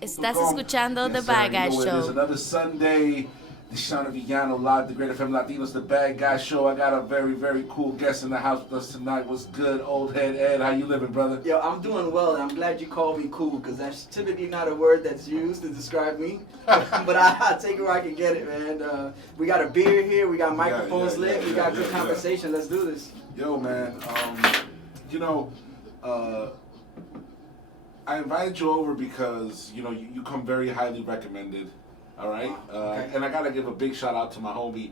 Estás escuchando The Bad Guy Show. It's another Sunday. D'shon El Villano live, Dagr8fm Latino. It's The Bad Guy Show. I got a very, very cool guest in the house with us tonight. What's good, old head Ed? How you living, brother? Yo, I'm doing well, and I'm glad you called me cool, because that's typically not a word that's used to describe me. But I take it where I can get it, man. We got a beer here. We got microphones lit. We got good conversation. Let's do this. Yo, man. I invited you over because, you come very highly recommended. All right, okay. And I gotta give a big shout out to my homie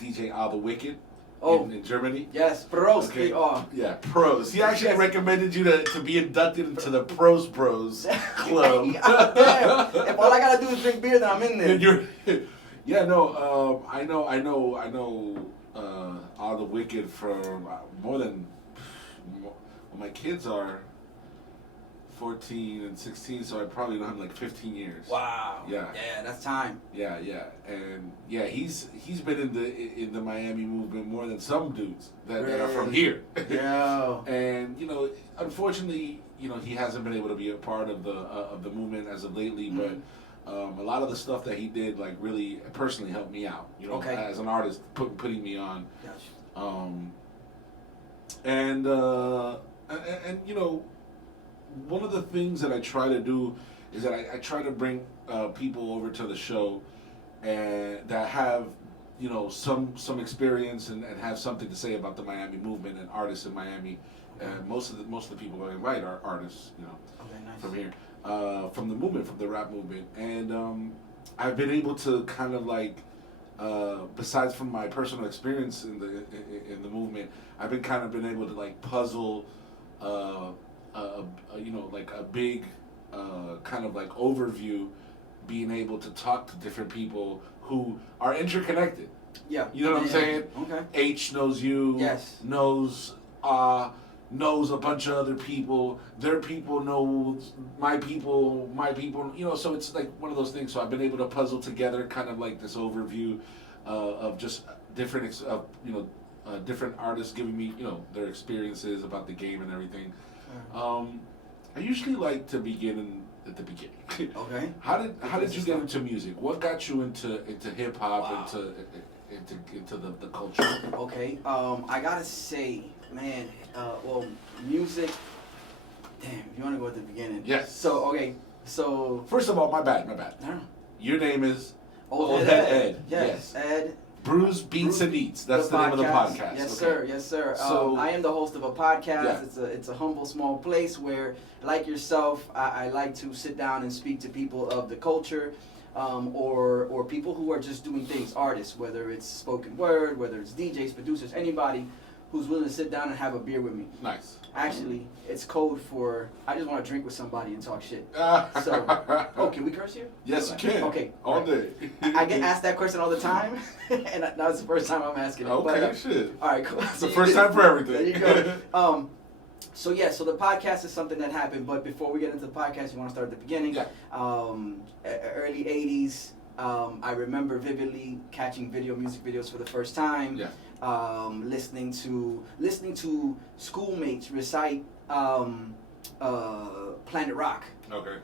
DJ Al the Wicked in Germany. Yes, Brews. Okay. Yeah, Pros. He actually recommended you to be inducted into the Bros Club. Damn. If all I gotta do is drink beer, then I'm in there. I know Al the Wicked from more than. Well, my kids are 14 and 16, so I probably know him like 15 years. Wow. Yeah. Yeah, that's time. Yeah, and he's been in the Miami movement more than some dudes that are from here. Yeah. And unfortunately, he hasn't been able to be a part of the movement as of lately, but a lot of the stuff that he did like really personally helped me out. As an artist, putting me on. Gotcha. And one of the things that I try to do is that I try to bring people over to the show and that have some experience and have something to say about the Miami movement and artists in Miami. And most of the people I invite are artists, nice. from here, from the movement, from the rap movement, and I've been able to kind of like, besides from my personal experience in the movement, I've been able to like puzzle. Like a big kind of like overview, being able to talk to different people who are interconnected. Yeah. You know what I'm saying? Okay. H knows you. Yes. Knows a bunch of other people. Their people knows my people. So it's like one of those things. So I've been able to puzzle together kind of like this overview of just different different artists giving me their experiences about the game and everything. I usually like to begin at the beginning. Okay. How did you get into music? What got you into hip hop, into the culture? Okay. I gotta say, man. Music. Damn. You want to go at the beginning? Yes. So first of all, my bad. No. Your name is Old Head Ed. Yes. Ed. Brews, Beats, and Eats. That's the name of the podcast. Yes, sir. Yes, sir. So, I am the host of a podcast. Yeah. It's a humble, small place where, like yourself, I like to sit down and speak to people of the culture, or people who are just doing things, artists, whether it's spoken word, whether it's DJs, producers, anybody who's willing to sit down and have a beer with me. Nice. Actually, it's code for I just want to drink with somebody and talk shit. Can we curse here? Yes, you can. Okay. All day. I get asked that question all the time, and that's the first time I'm asking it. Okay, but, shit. All right, cool. It's the first time for everything. There you go. So the podcast is something that happened, but before we get into the podcast, you want to start at the beginning. Yeah. Early 80s, I remember vividly catching music videos for the first time. Yeah. Listening to schoolmates recite Planet Rock. Okay.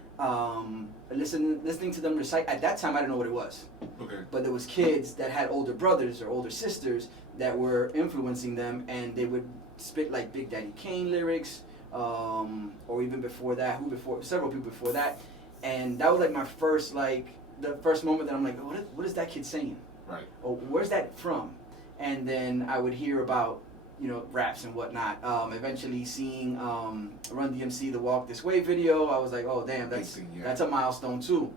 Listening to them recite. At that time, I didn't know what it was. Okay. But there was kids that had older brothers or older sisters that were influencing them, and they would spit like Big Daddy Kane lyrics, or even before that, several people before that, and that was like my first the first moment that I'm like, what is that kid saying? Right. Or where's that from? And then I would hear about raps and whatnot. Eventually seeing Run DMC the Walk This Way video, I was like, oh damn, that's a milestone too.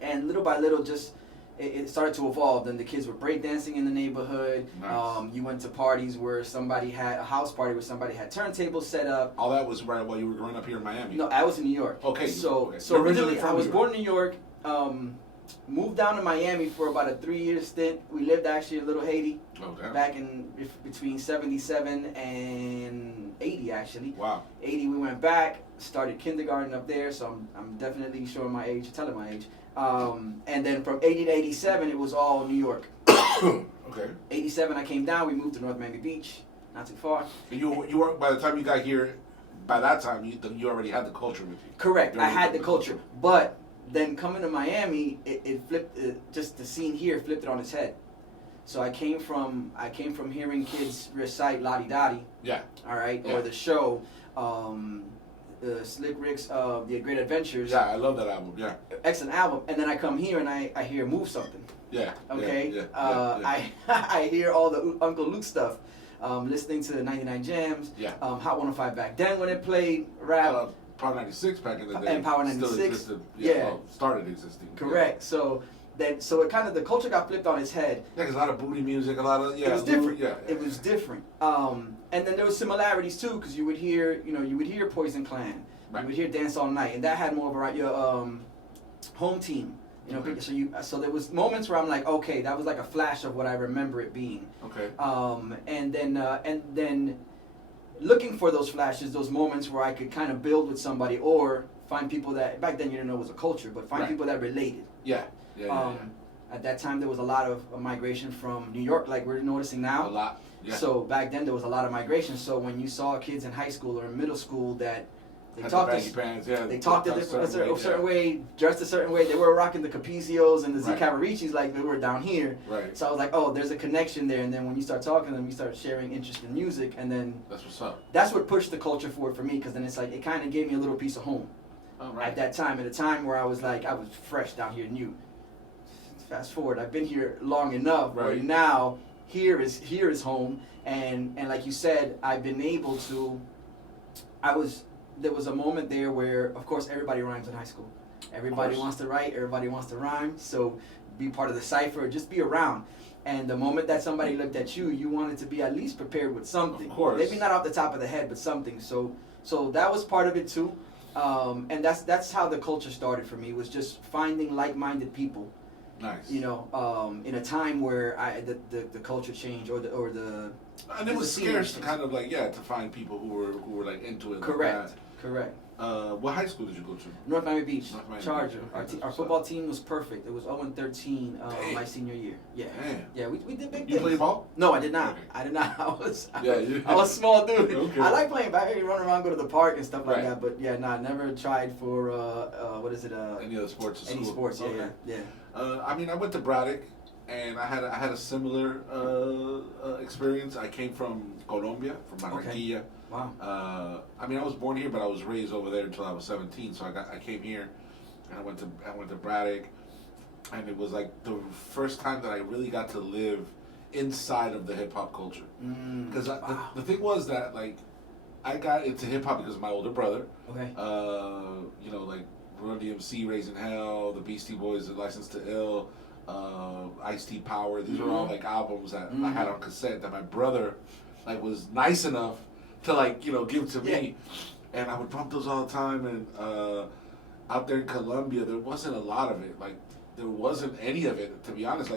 And little by little, just it started to evolve. Then the kids were breakdancing in the neighborhood. Nice. You went to parties where somebody had a house party where somebody had turntables set up. All that was right while you were growing up here in Miami. No, I was in New York. Okay. So Originally I was born in New York. Moved down to Miami for about a 3-year stint. We lived actually in Little Haiti. Back in between 77 and 80 actually. Wow. 80 we went back, started kindergarten up there, so I'm definitely showing my age, telling my age. And then from 80 to 87 it was all New York. Okay. 87 I came down, we moved to North Miami Beach, not too far. And you were, by the time you got here, by that time you already had the culture with you. Correct. I had the culture, but then coming to Miami, it flipped. Just the scene here flipped it on its head. So I came from hearing kids recite La Di Da Di. Yeah. All right. Yeah. Or the show, Slick Rick's The Great Adventures. Yeah, I love that album. Yeah. Excellent album. And then I come here and I hear Move Something. Yeah. Okay. Yeah. I hear all the Uncle Luke stuff. Listening to 99 Jams. Yeah. Hot 105 back then when it played rap. Power 96 back in the day. And Power 96. Still existed. Yeah. Well, started existing. Correct. Yeah. So it kind of, the culture got flipped on its head. Yeah, because a lot of booty music, a lot of, yeah. It was different. Yeah. It was different. And then there was similarities too, because you would hear Poison Clan. Right. You would hear Dance All Night, and that had more of your home team. So there was moments where I'm like, okay, that was like a flash of what I remember it being. Okay. And then looking for those flashes, those moments where I could kind of build with somebody or find people that, back then you didn't know it was a culture, but find people that related. Yeah. At that time, there was a lot of migration from New York, like we're noticing now. A lot. Yeah. So back then, there was a lot of migration. So when you saw kids in high school or in middle school that they talked a certain way, dressed a certain way, they were rocking the Capizios and the Z Cavariccis like they were down here. Right. So I was like, oh, there's a connection there. And then when you start talking to them, you start sharing interest in music, and then that's what's up. That's what pushed the culture forward for me, because then it's like it kind of gave me a little piece of home. Oh, right. At that time, at a time where I was fresh down here, new. Fast forward, I've been here long enough, where now here is home, and like you said, I've been able to. There was a moment there where, of course, everybody rhymes in high school. Everybody wants to write. Everybody wants to rhyme. So be part of the cipher. Just be around. And the moment that somebody looked at you, you wanted to be at least prepared with something. Of course. Maybe not off the top of the head, but something. So that was part of it too. And that's how the culture started for me, was just finding like-minded people. Nice. In a time where the culture changed or the and it was scarce to kind of to find people who were like into it. Correct. What high school did you go to? North Miami Beach. North Miami Charger. Beach. Our football team was perfect. It was 0-13 my senior year. Yeah. Damn. Yeah, we did big things. You played ball? No, I did not. Okay. I did not. I was a small dude. Okay. I like playing back. I run around, go to the park and stuff like Right. that. But yeah, I never tried for any other sports at any school? sports. Yeah, Okay. yeah. I went to Braddock, and I had a similar experience. I came from Colombia, from Barranquilla. Okay. Wow. I was born here, but I was raised over there until I was 17. So I came here, and I went to Braddock, and it was like the first time that I really got to live inside of the hip hop culture. Because the thing was that I got into hip hop because of my older brother. Okay. Run DMC, Raising Hell, the Beastie Boys, License to Ill, Ice-T Power. These were all albums that I had on cassette that my brother was nice enough to give to me, and I would bump those all the time. And out there in Colombia, there wasn't a lot of it. There wasn't any of it, to be honest.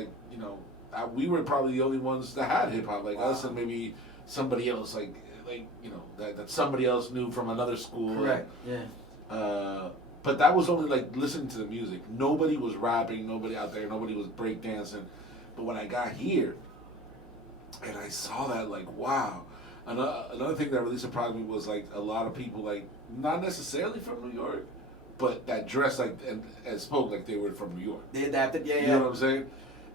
We were probably the only ones that had hip hop, us and maybe somebody else, that somebody else knew from another school. Correct. Yeah. But that was only listening to the music. Nobody was rapping. Nobody out there. Nobody was breakdancing. But when I got here, and I saw that, wow. Another thing that really surprised me was a lot of people not necessarily from New York, but that dressed and spoke like they were from New York. They adapted. Yeah, You know what I'm saying?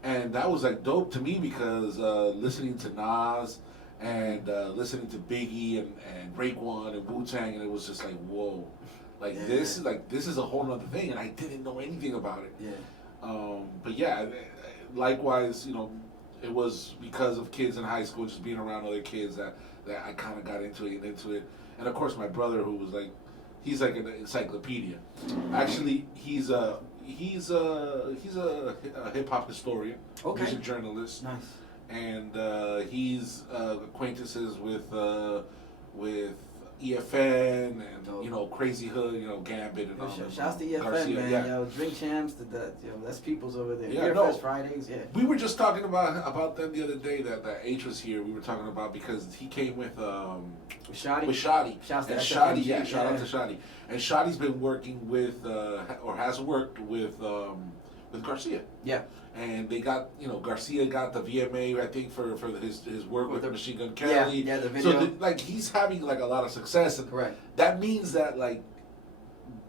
And that was dope to me, because listening to Nas and listening to Biggie and Raekwon and Wu-Tang, and it was just whoa. This is a whole nother thing, and I didn't know anything about it. Yeah. But yeah, likewise, it was because of kids in high school, just being around other kids that I kind of got into it. And of course, my brother, who was he's an encyclopedia. Actually, he's a hip hop historian. Okay. He's a journalist. Nice. And he's acquaintances with EFN and Crazy Hood, Gambit and all that. Shouts to EFN, Garcia, man. yeah. Yo, Drink Champs, that's people's over there. Yeah, Beer Fest Fridays, yeah. We were just talking about them the other day that H was here. We were talking about because he came with Shotty. Shouts to Shotty, SFMG, yeah. Shout out to Shotty. And Shotty's been working with or has worked with Garcia. Yeah. And they got, Garcia got the VMA, I think, for his work with Machine Gun Kelly. Yeah, the video. So, he's having, a lot of success. And correct. That means that,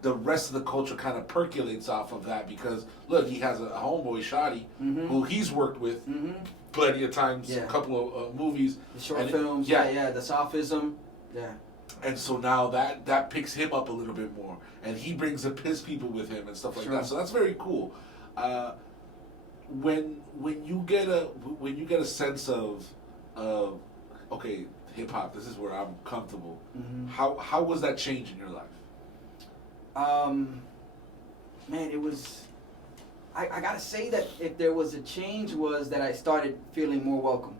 the rest of the culture kind of percolates off of that because look, he has a homeboy Shotty who he's worked with plenty of times, a couple of movies, the short films, the sophism, and so now that picks him up a little bit more, and he brings up his people with him and stuff like that. So that's very cool. When you get a sense of okay, hip hop, this is where I'm comfortable. How was that change in your life? Man, it was. I gotta say that if there was a change, was that I started feeling more welcome.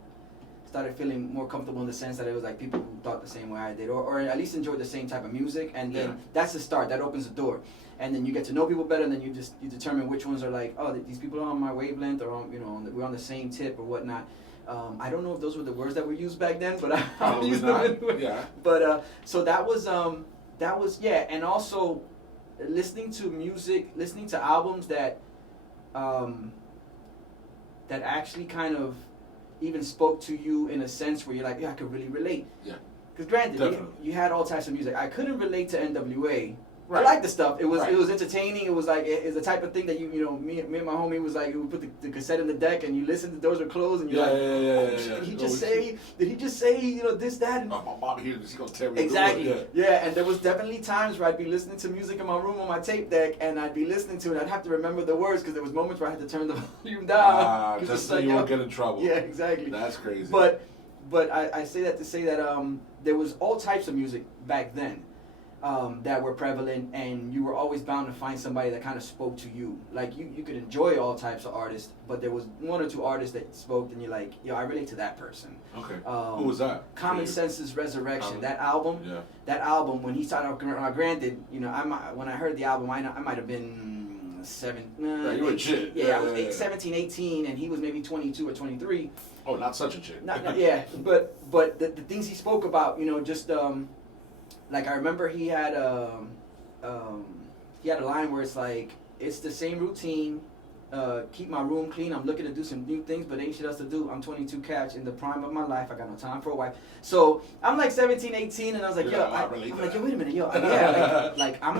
Started feeling more comfortable in the sense that it was like people who thought the same way I did, or at least enjoyed the same type of music, and then that's the start. That opens the door, and then you get to know people better, and then you determine which ones are like, oh, these people are on my wavelength, or we're on the same tip or whatnot. I don't know if those were the words that were used back then, but I'll use them anyway. Yeah. But so that was and also listening to music, listening to albums that actually kind of even spoke to you in a sense where you're like, I could really relate. Yeah. Because granted, you had all types of music. I couldn't relate to NWA. Right. I liked the stuff. It was entertaining. It was like it's the type of thing that me and my homie was like, we put the cassette in the deck and you listen, the doors are closed and you're did he just say this, that? And my mom here, she's gonna tell me. Exactly. And there was definitely times where I'd be listening to music in my room on my tape deck and I'd be listening to it. I'd have to remember the words because there was moments where I had to turn the volume down. Just so you won't get in trouble. Yeah, exactly. That's crazy. But I say that to say that there was all types of music back then. That were prevalent, and you were always bound to find somebody that kind of spoke to you. Like you could enjoy all types of artists, but there was one or two artists that spoke, and you're like, I relate to that person. Okay. Who was that? Common Sense's Resurrection. That album. Yeah. That album. When he started out, granted, when I heard the album, I might have been 7. You were a chick. Yeah, I was 17, 18, and he was maybe 22 or 23. Oh, not such a chick. But the things he spoke about, just. Like I remember he had a line where it's like, it's the same routine, keep my room clean, I'm looking to do some new things, but ain't shit else to do. I'm 22 catch in the prime of my life, I got no time for a wife. So I'm like 17, 18, and I was like, wait a minute, like I'm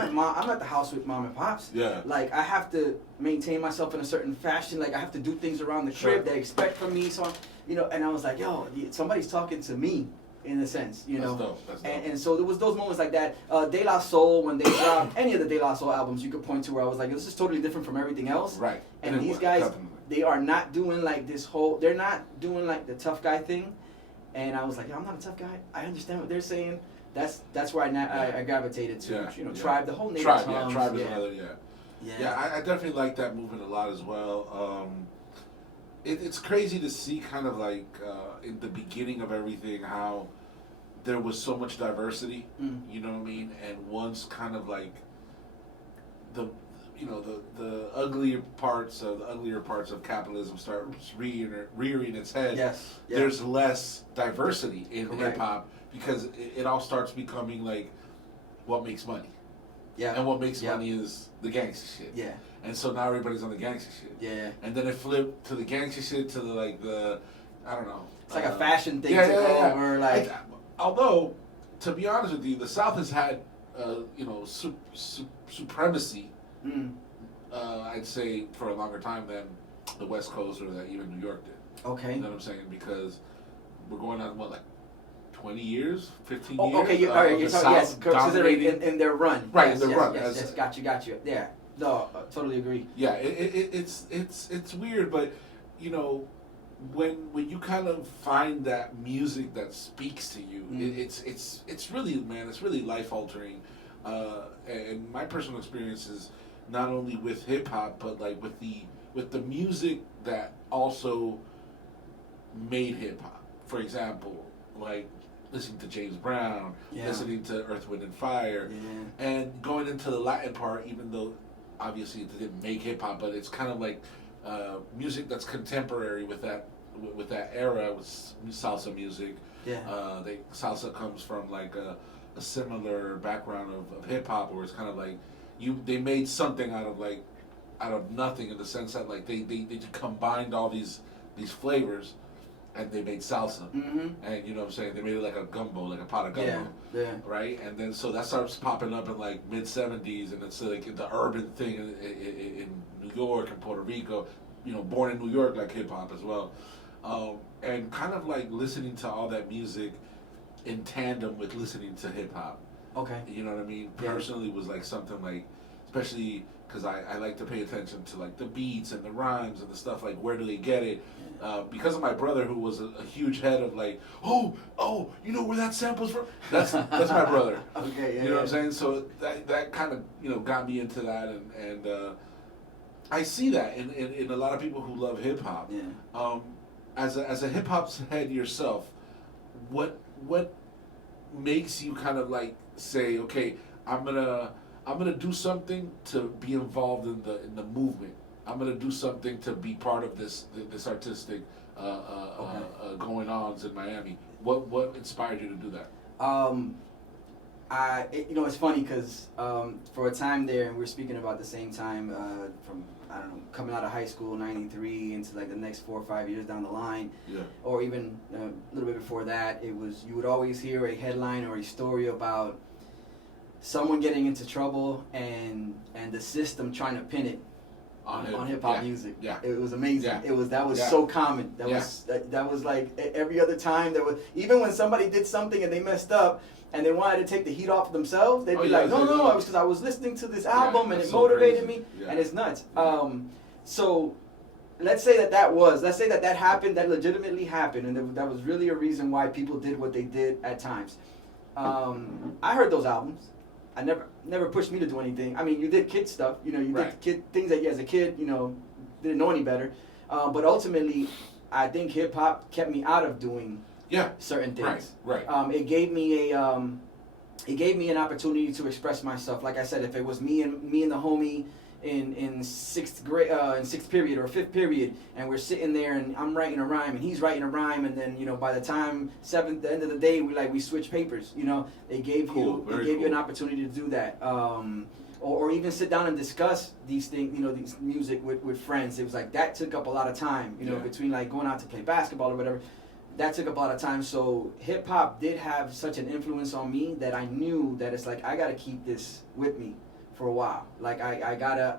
at the house with mom and pops. Yeah. Like I have to maintain myself in a certain fashion, like I have to do things around the crib they expect from me, so and I was like, somebody's talking to me. In a sense, That's dope. And so there was those moments like that. De La Soul, when they dropped any of the De La Soul albums, you could point to where I was like, this is totally different from everything else. Right. And these guys, definitely. They are not doing like they're not doing like the tough guy thing. And I was like, I'm not a tough guy. I understand what they're saying. That's where I gravitated to. Tribe, the whole native tongues. Tribe is another, Yeah, I definitely like that movement a lot as well. It's crazy to see kind of like in the beginning of everything how there was so much diversity, you know what I mean? And once kind of like the uglier parts of capitalism start rearing its head, there's less diversity in hip hop because it all starts becoming like what makes money. Yeah. And what makes money is the gangster shit. Yeah. And so now everybody's on the gangster shit. Yeah. And then it flipped to the gangster shit to I don't know. It's like a fashion thing or like. Although, to be honest with you, the South has had, supremacy. I'd say for a longer time than the West Coast or that even New York did. Okay. You know what I'm saying? Because we're going on 20 years, 15 years. Okay, all right. You're talking considering in their run. Right, in their run. Yes, got you. Yeah. No, totally agree. Yeah, it's weird, but when you kind of find that music that speaks to you, it's really life altering. And my personal experience is not only with hip hop, but like with the music that also made hip hop. For example, like listening to James Brown, listening to Earth, Wind and Fire, and going into the Latin part, even though obviously it didn't make hip hop, but it's kind of like music that's contemporary with that era, with salsa music. Yeah. Salsa comes from like a similar background of hip hop, where it's kind of like they made something out of nothing, in the sense that like they combined all these flavors, and they made salsa, and you know what I'm saying, they made it like a gumbo, like a pot of gumbo, right? And then so that starts popping up in like mid '70s, and it's like the urban thing in New York and Puerto Rico, you know, born in New York like hip hop as well, and kind of like listening to all that music in tandem with listening to hip hop. Okay. You know what I mean? Personally, was like something like, especially because I like to pay attention to like the beats and the rhymes and the stuff, like where do they get it? Because of my brother, who was a huge head of like, oh, you know where that sample's from? That's my brother. Okay, yeah. You know what I'm saying? So that kind of, you know, got me into that, and I see that in a lot of people who love hip hop. Yeah. As a hip hop head yourself, what makes you kind of like say, okay, I'm gonna do something to be involved in the movement. I'm gonna do something to be part of this artistic going ons in Miami. What inspired you to do that? You know, it's funny because for a time there, and we were speaking about the same time from, I don't know, coming out of high school, 93, into like the next 4 or 5 years down the line, or even a little bit before that, it was, you would always hear a headline or a story about someone getting into trouble and the system trying to pin it on hip hop music. Yeah. It was amazing. Yeah. That was so common. That was like every other time. There was, even when somebody did something and they messed up and they wanted to take the heat off themselves, they'd be like, no, it was because I was listening to this album and it motivated me, and it's nuts. So let's say that happened, that legitimately happened, and that was really a reason why people did what they did at times. I heard those albums. I never pushed me to do anything. I mean, you did kid stuff, you know, you did kid things that you as a kid, you know, didn't know any better. But ultimately, I think hip hop kept me out of doing certain things. Right. It gave me an opportunity to express myself. Like I said, if it was me and the homie in sixth period or fifth period, and we're sitting there and I'm writing a rhyme and he's writing a rhyme, and then, you know, by the time the end of the day, we switch papers. You know, they gave you an opportunity to do that. Or even sit down and discuss these things, you know, these music with friends. It was like that took up a lot of time, you know, between like going out to play basketball or whatever. That took up a lot of time. So hip hop did have such an influence on me that I knew that it's like I gotta keep this with me for a while. Like I gotta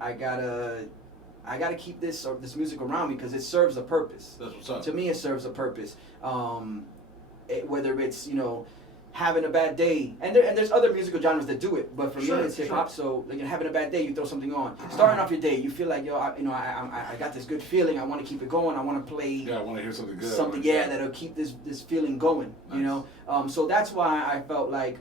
keep this music around me because it serves a purpose. That's what's up. To me, it serves a purpose. Whether it's, you know, having a bad day, and there's other musical genres that do it, but for me it's hip hop. So like, having a bad day, you throw something on. Starting off your day, you feel like, yo, I got this good feeling. I want to keep it going. I want to play. Yeah, I want to hear something good. Something that'll keep this feeling going. Nice. You know. So that's why I felt like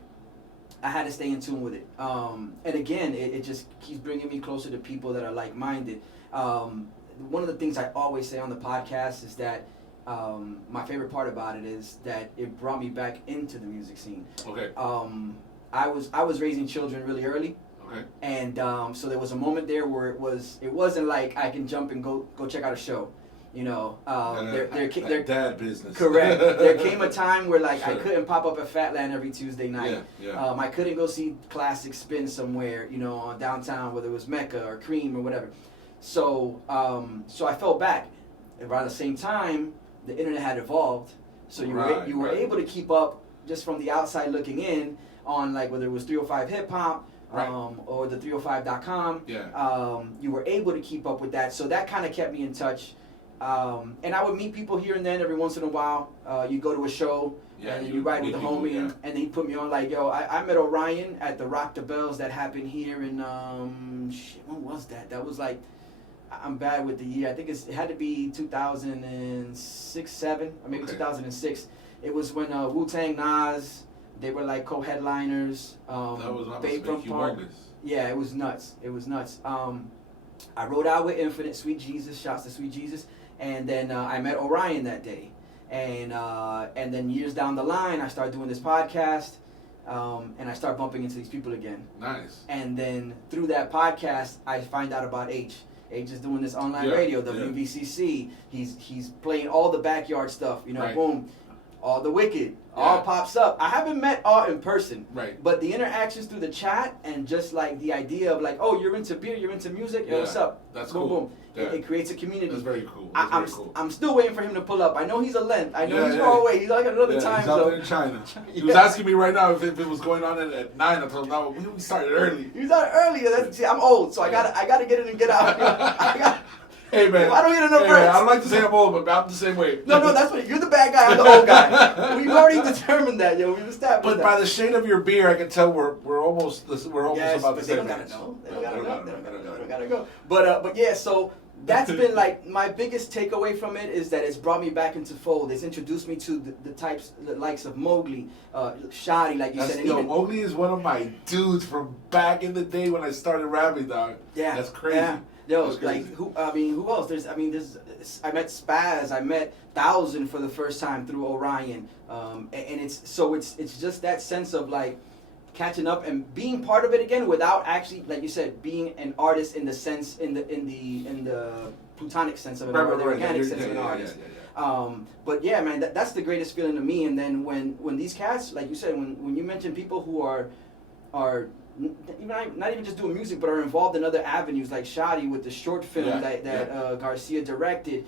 I had to stay in tune with it. And again, it just keeps bringing me closer to people that are like-minded. One of the things I always say on the podcast is that my favorite part about it is that it brought me back into the music scene. Okay. I was raising children really early. Okay. And so there was a moment there where it wasn't like I can jump and go check out a show. You know, their dad business. Correct. There came a time where like I couldn't pop up at Fatland every Tuesday night. I couldn't go see classic spin somewhere, you know, on downtown, whether it was Mecca or Cream or whatever. So I fell back. Around the same time, the internet had evolved, so you were able to keep up just from the outside looking in on like whether it was 305 Hip Hop. Or the 305.com. You were able to keep up with that, so that kind of kept me in touch. And I would meet people here and then every once in a while. You go to a show and you ride with the homie, and then he put me on like, yo, I met Orion at the Rock the Bells that happened here in when was that? That was like, I'm bad with the year. I think it had to be 2006, 7, or maybe 2006. It was when Wu-Tang, Nas, they were like co-headliners. That was humongous. Yeah, it was nuts. I rode out with Infinite, Sweet Jesus, shouts to Sweet Jesus, and then I met Orion that day, and then years down the line, I started doing this podcast, and I start bumping into these people again. Nice. And then through that podcast, I find out about H. H is doing this online radio, WVCC. He's playing all the backyard stuff, you know, boom. All the Wicked, all pops up. I haven't met all in person, right? But the interactions through the chat and just like the idea of like, oh, you're into beer, you're into music, hey, what's up? That's boom, cool. Boom. Yeah. It creates a community. That's very cool. I'm still waiting for him to pull up. I know he's a length. I know he's far away. He's like another time He's out there in China. He was asking me right now if it was going on at 9. I told him, no, we started early. He started earlier. See, I'm old, so I gotta get in and get out. Hey man, I don't get enough rest. rest. I don't like to say I'm old, but I'm the same way. No, that's what you're the bad guy. I'm the old guy. We've already determined that, yo. We've established But that. by the shade of your beer, I can tell we're almost about the same. They don't gotta know. They don't gotta go. But yeah, so that's been like my biggest takeaway from it is that it's brought me back into fold. It's introduced me to the likes of Mowgli, Shoddy, like you said. Mowgli is one of my dudes from back in the day when I started rapping, dog. Yeah, that's crazy. Yeah. Yo, like who else? I met Spaz, I met Thousand for the first time through Orion, and it's just that sense of like catching up and being part of it again without actually, like you said, being an artist in the sense in the plutonic sense of it, or the organic sense of an artist. But yeah, man, that's the greatest feeling to me. And then when these cats, like you said, when you mention people who are not even just doing music, but are involved in other avenues, like Shadi with the short film that Garcia directed.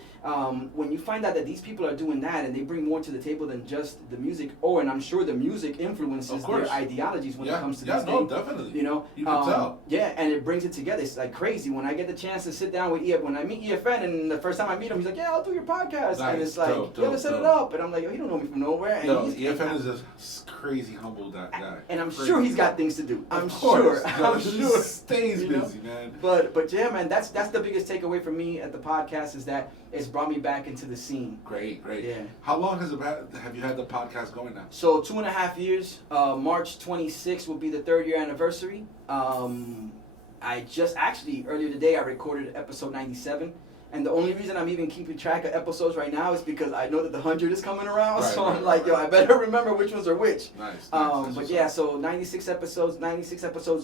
When you find out that these people are doing that and they bring more to the table than just the music, and I'm sure the music influences their ideologies when it comes to these things. Definitely. You know, you can tell. Yeah, and it brings it together. It's like crazy when I get the chance to sit down with when I meet EFN, and the first time I meet him, he's like, "Yeah, I'll do your podcast," and it's like, let's set it up, and I'm like, "Oh, he don't know me from nowhere." And EFN is just crazy humble guy, and I'm sure he's got things to do. I'm sure. I'm sure. Stays busy, man. But yeah, man, that's the biggest takeaway for me at the podcast is that it's brought me back into the scene. Great. Yeah. How long have you had the podcast going now? So 2.5 years. March 26th will be the 3rd year anniversary. I just actually earlier today I recorded episode 97. And the only reason I'm even keeping track of episodes right now is because I know that the 100 is coming around. I'm like, I better remember which ones are which. Nice. But yeah, so 96 episodes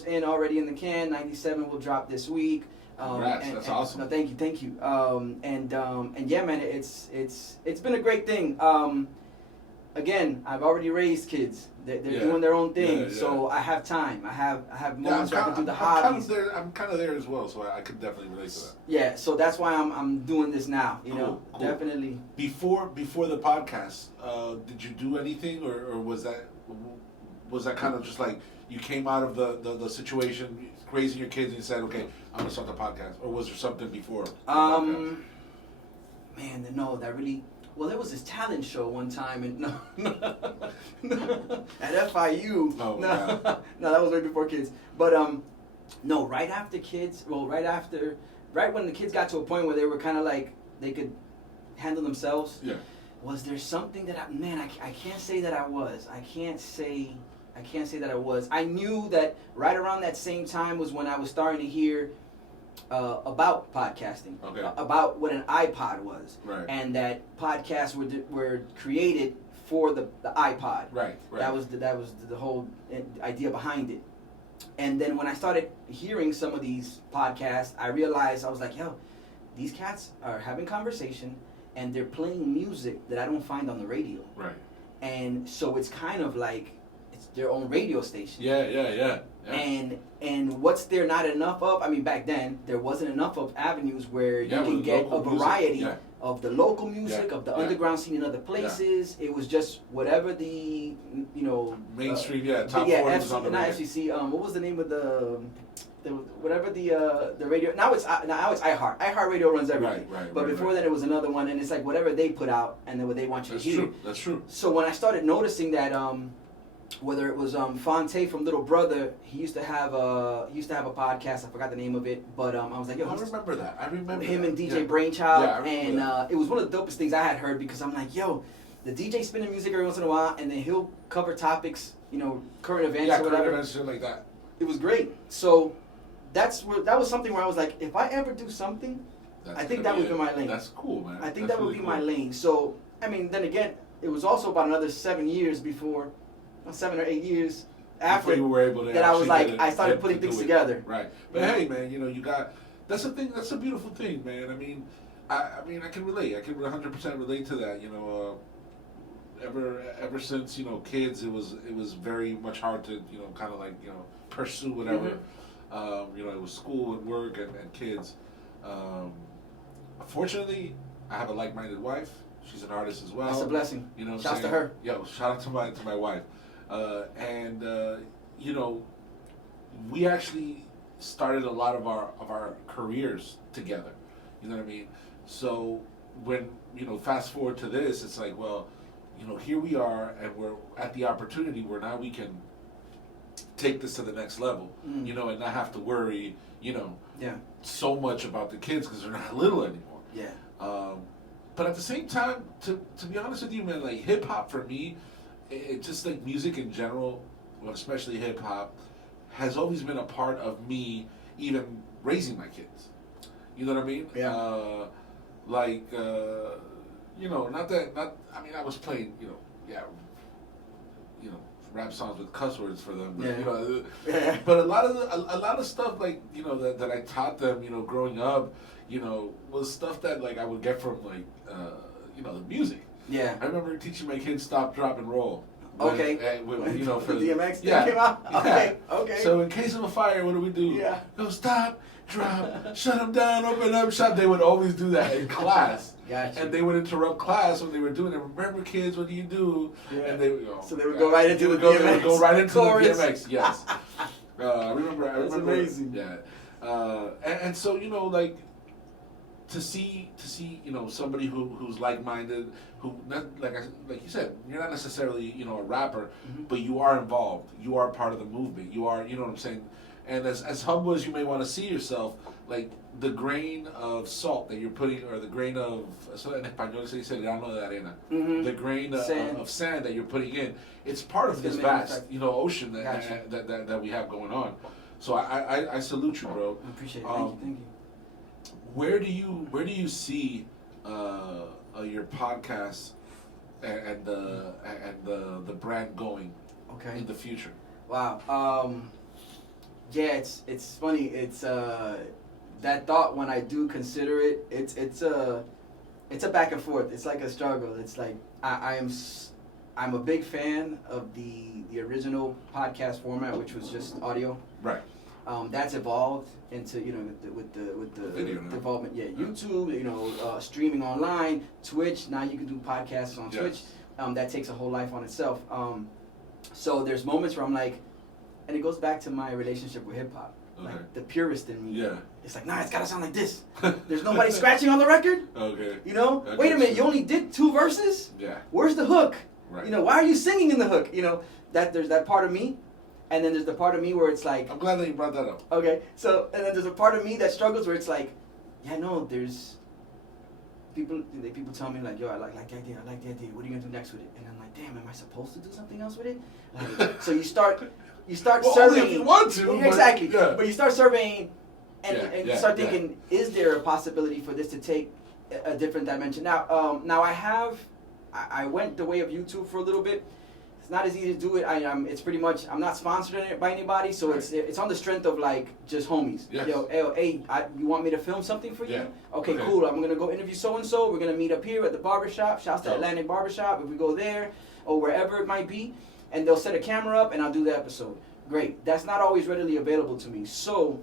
in already in the can. 97 will drop this week. That's awesome. No, thank you. And yeah, man, it's been a great thing. Again, I've already raised kids. They're doing their own thing, so I have time. I have moments where I can do the hobbies. I'm kind of there as well, so I could definitely relate to that. Yeah, so that's why I'm doing this now. Cool. Definitely. Before the podcast, did you do anything, or was that kind of just like you came out of the situation, raising your kids, and you said, okay, I'm gonna start the podcast, or was there something before? Man, no, that really. Well, there was this talent show one time, and at FIU. Oh, no, that was right before kids. But no, right after kids. Well, right when the kids got to a point where they were kind of like they could handle themselves. Yeah. Was there something that I can't say that I was. I can't say that I was. I knew that right around that same time was when I was starting to hear about podcasting, about what an iPod was, and that podcasts were created for the iPod. Right. That was the whole idea behind it. And then when I started hearing some of these podcasts, I realized I was like, yo, these cats are having conversation and they're playing music that I don't find on the radio. Right. And so it's kind of like it's their own radio station. Yeah. And what's there not enough of? I mean, back then there wasn't enough of avenues where you can get a variety of the local music, of the underground scene in other places. It was just whatever the mainstream, top 40s on the not FCC. What was the name of the whatever the radio? Now it's iHeart. iHeart Radio runs everything. But before that, it was another one, and it's like whatever they put out, and then what they want you to hear. That's true. So when I started noticing that. Whether it was Fonte from Little Brother, he used to have a podcast. I forgot the name of it, but I was like, yo, I remember that. I remember him that. and DJ Brainchild, and it was one of the dopest things I had heard because I'm like, yo, the DJ spinning music every once in a while, and then he'll cover topics, current events or whatever. Current events, shit like that. It was great. So that was something where I was like, if I ever do something, I think that would be my lane. That's cool, man. I think that would be my lane. So I mean, then again, it was also about another 7 years before. 7 or 8 years after you were able to that I was like, I started putting things together. Right. But hey, man, you got, that's a thing, that's a beautiful thing, man. I mean, I can relate. I can 100% relate to that, ever since kids, it was very much hard to kind of like pursue whatever. It was school and work and kids. Fortunately, I have a like-minded wife. She's an artist as well. That's a blessing. Shouts to her. Yo, shout out to my wife. We actually started a lot of our careers together. You know what I mean? So when fast forward to this, it's like, well, here we are, and we're at the opportunity where now we can take this to the next level. And not have to worry, so much about the kids because they're not little anymore. Yeah. But at the same time, to be honest with you, man, like hip hop for me, it just like music in general, well, especially hip hop, has always been a part of me, even raising my kids. You know what I mean? Yeah. I was playing, rap songs with cuss words for them. Yeah. But a lot of stuff like that I taught them, growing up, was stuff that like I would get from like the music. Yeah. I remember teaching my kids stop, drop, and roll. Okay. For the DMX thing came out. Okay. So in case of a fire, what do we do? Yeah. Go stop, drop, shut them down, open up shop. They would always do that in class. Gotcha. And they would interrupt class when they were doing it. Remember, kids, what do you do? Yeah. And they would go. So they would go right into the DMX. DMX. They would go right into chorus. the DMX. Yes. I remember. That's amazing. Yeah. And so like to see somebody who's like-minded, who not like you said, you're not necessarily a rapper, but you are involved. You are part of the movement. You are, what I'm saying. And as humble as you may want to see yourself, like the grain of salt that you're putting, or the grain of, so en español se dice grano de arena, the grain of sand that you're putting in, it's part of this vast, ocean that we have going on. So I salute you, bro. I appreciate it. Thank you. Where do you see your podcast and the brand going in the future? Wow. Yeah, it's funny. It's that thought, when I do consider it, it's a back and forth. It's like a struggle. It's like I'm a big fan of the original podcast format, which was just audio. Right. That's evolved into with the video development. Yeah, YouTube. Streaming online, Twitch. Now you can do podcasts on Twitch. That takes a whole life on itself. So there's moments where I'm like, and it goes back to my relationship with hip hop. Okay. Like the purist in me. Yeah. It's like, nah, it's gotta sound like this. There's nobody scratching on the record. Okay. Wait a minute, you only did 2 verses? Yeah. Where's the hook? Right. Why are you singing in the hook? That there's that part of me, and then there's the part of me where it's like, I'm glad that you brought that up. Okay. So, and then there's a part of me that struggles where it's like, yeah, no, there's people tell me like, yo, I like the idea. What are you gonna do next with it? And I'm like, damn, am I supposed to do something else with it? Like, so you start well, surveying. Only if you want to. Exactly. But you start surveying, and you start yeah. thinking, is there a possibility for this to take a different dimension? Now, I went the way of YouTube for a little bit. It's not as easy to do it. It's pretty much, I'm not sponsored by anybody, so right. it's on the strength of like just homies. Yes. Hey, you want me to film something for you? Yeah. Okay, cool. I'm gonna go interview so and so. We're gonna meet up here at the barbershop. Shouts to Atlantic Barbershop. If we go there or wherever it might be, and they'll set a camera up and I'll do the episode. Great. That's not always readily available to me. So,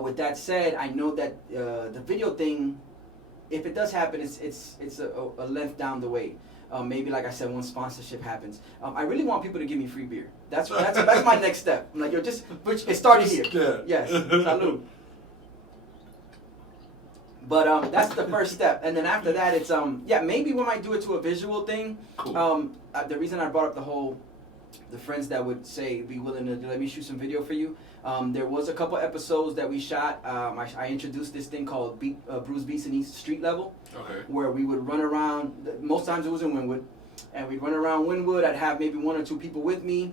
with that said, I know that the video thing, if it does happen, it's a length down the way. Maybe, like I said, once sponsorship happens, I really want people to give me free beer. That's my next step. I'm like, it started here. Yeah. Yes, salud. But that's the first step, and then after that, it's maybe we might do it to a visual thing. Cool. The reason I brought up the friends that would say be willing to let me shoot some video for you. There was a couple episodes that we shot. I introduced this thing called Brews Beats and East Street Level, where we would run around. Most times it was in Wynwood, and we'd run around Wynwood. I'd have maybe 1 or 2 people with me.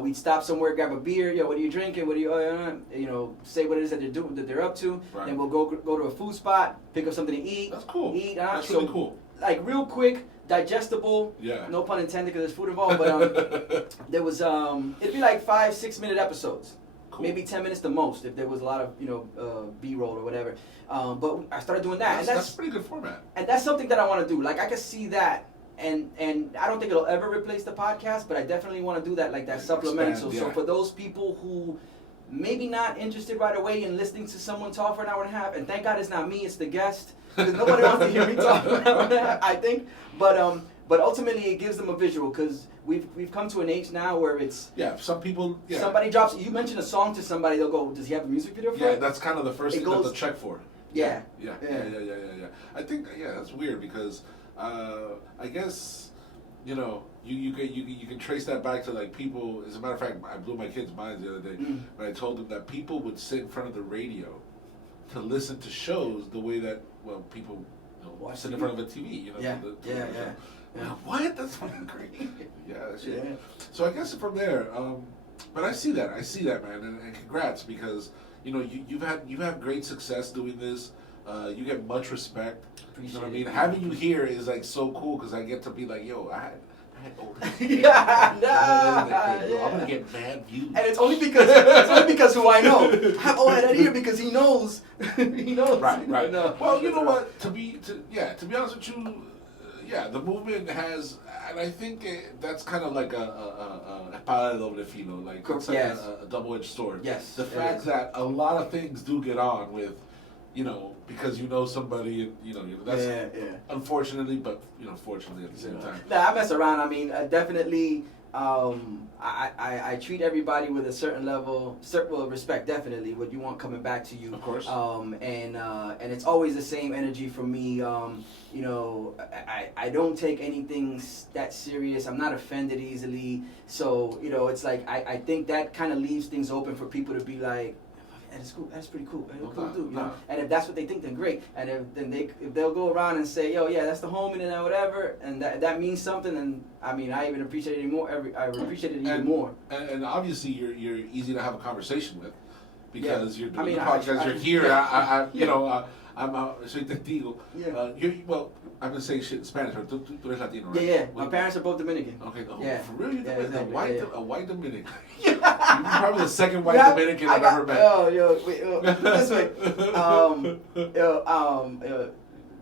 We'd stop somewhere, grab a beer. Yo, what are you drinking? What are you? Say what it is that they're doing, that they're up to. Right. Then we'll go to a food spot, pick up something to eat. That's cool. Eat. That's really cool. Like real quick, digestible. Yeah. No pun intended, because there's food involved. But there was it'd be like 5-6 minute episodes. Cool. Maybe 10 minutes the most if there was a lot of B-roll or whatever. But I started doing that. That's a pretty good format. And that's something that I want to do. Like I could see that and I don't think it'll ever replace the podcast, but I definitely want to do that, like that supplemental. So for those people who maybe not interested right away in listening to someone talk for an hour and a half, and thank God it's not me, it's the guest, because nobody wants to hear me talk for an hour and a half, I think. But ultimately it gives them a visual, because we've come to an age now where it's some people somebody drops, you mention a song to somebody, they'll go, does he have a music video for it? Yeah, that's kind of the first thing that they'll check for. Yeah. I think that's weird because I guess you can trace that back to like people. As a matter of fact, I blew my kids' minds the other day when I told them that people would sit in front of the radio to listen to shows the way that people sit in front of a TV. What? That's fucking great. Yeah. So I guess from there, but I see that, man, and congrats because you've had great success doing this. You get much respect. Appreciate you know what I mean? it. Having you here is like so cool because I get to be like, yo, I had I'm gonna get mad views. And it's only because who I know. I have old head here because he knows. He knows. Right. Well, you know what? To be honest with you, the movement has, and I think that's kind of like a espada de doble filo, like it's like a double-edged sword. Yes. The fact that a lot of things do get on with, because somebody, and that's unfortunately, but fortunately at the same time. Nah, I mess around. I mean, definitely. I treat everybody with a certain level, of respect. Definitely, what you want coming back to you. Of course. And it's always the same energy from me. I don't take anything that serious. I'm not offended easily. So it's like I think that kind of leaves things open for people to be like, that's cool. That's pretty cool. Cool dude, And if that's what they think, then great. And if they'll go around and say, yo, yeah, that's the homie and whatever, and that means something. And I mean, I even appreciate it more. I appreciate it even more. And obviously, you're easy to have a conversation with because you're doing the podcast. You're here. I'm soy testigo. I'm gonna say shit in Spanish, but tú eres Latino, right? Yeah. My parents are both Dominican. Okay, for real? Exactly. A white Dominican. You're probably the second white Dominican I've ever met. This way.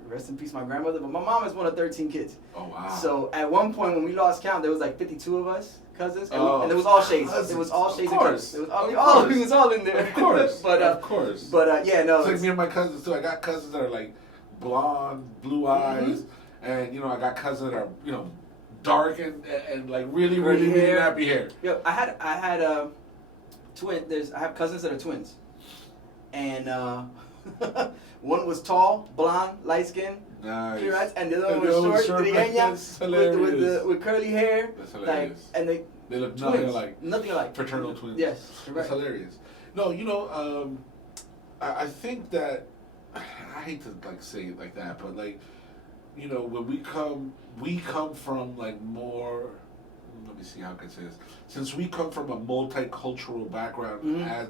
Rest in peace, my grandmother. But my mom is one of 13 kids. Oh, wow. So at one point when we lost count, there was like 52 of us cousins, and it was all shades. It was all shades. Of course. It was all in there. Of course. Of course. But no. It's like me and my cousins too. I got cousins that are like blonde, blue eyes, and I got cousins that are dark and like really nappy hair. Yo, I had twin. I have cousins that are twins, and one was tall, blonde, light skin. Nice. And the other one was short, trigueña, with curly hair. That's hilarious. And they look twins, nothing alike. Fraternal twins. Yes, correct. That's hilarious. No, I think that I hate to say it like that, but when we come from like more. Let me see how I can say this. Since we come from a multicultural background,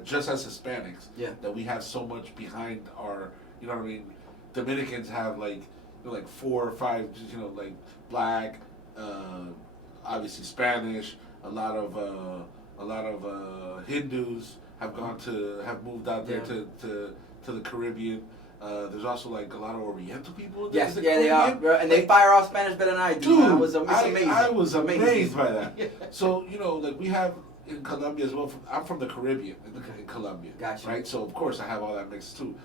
just as Hispanics, that we have so much behind our, Dominicans have like 4 or 5, like black, obviously Spanish. A lot of Hindus have moved out there to the Caribbean. There's also like a lot of Oriental people. Yes, they are, bro. And they fire off Spanish better than I do. Dude, it's amazing. I was amazed by that. So we have in Colombia as well. I'm from the Caribbean in Colombia. Gotcha. Right. So of course I have all that mixed too.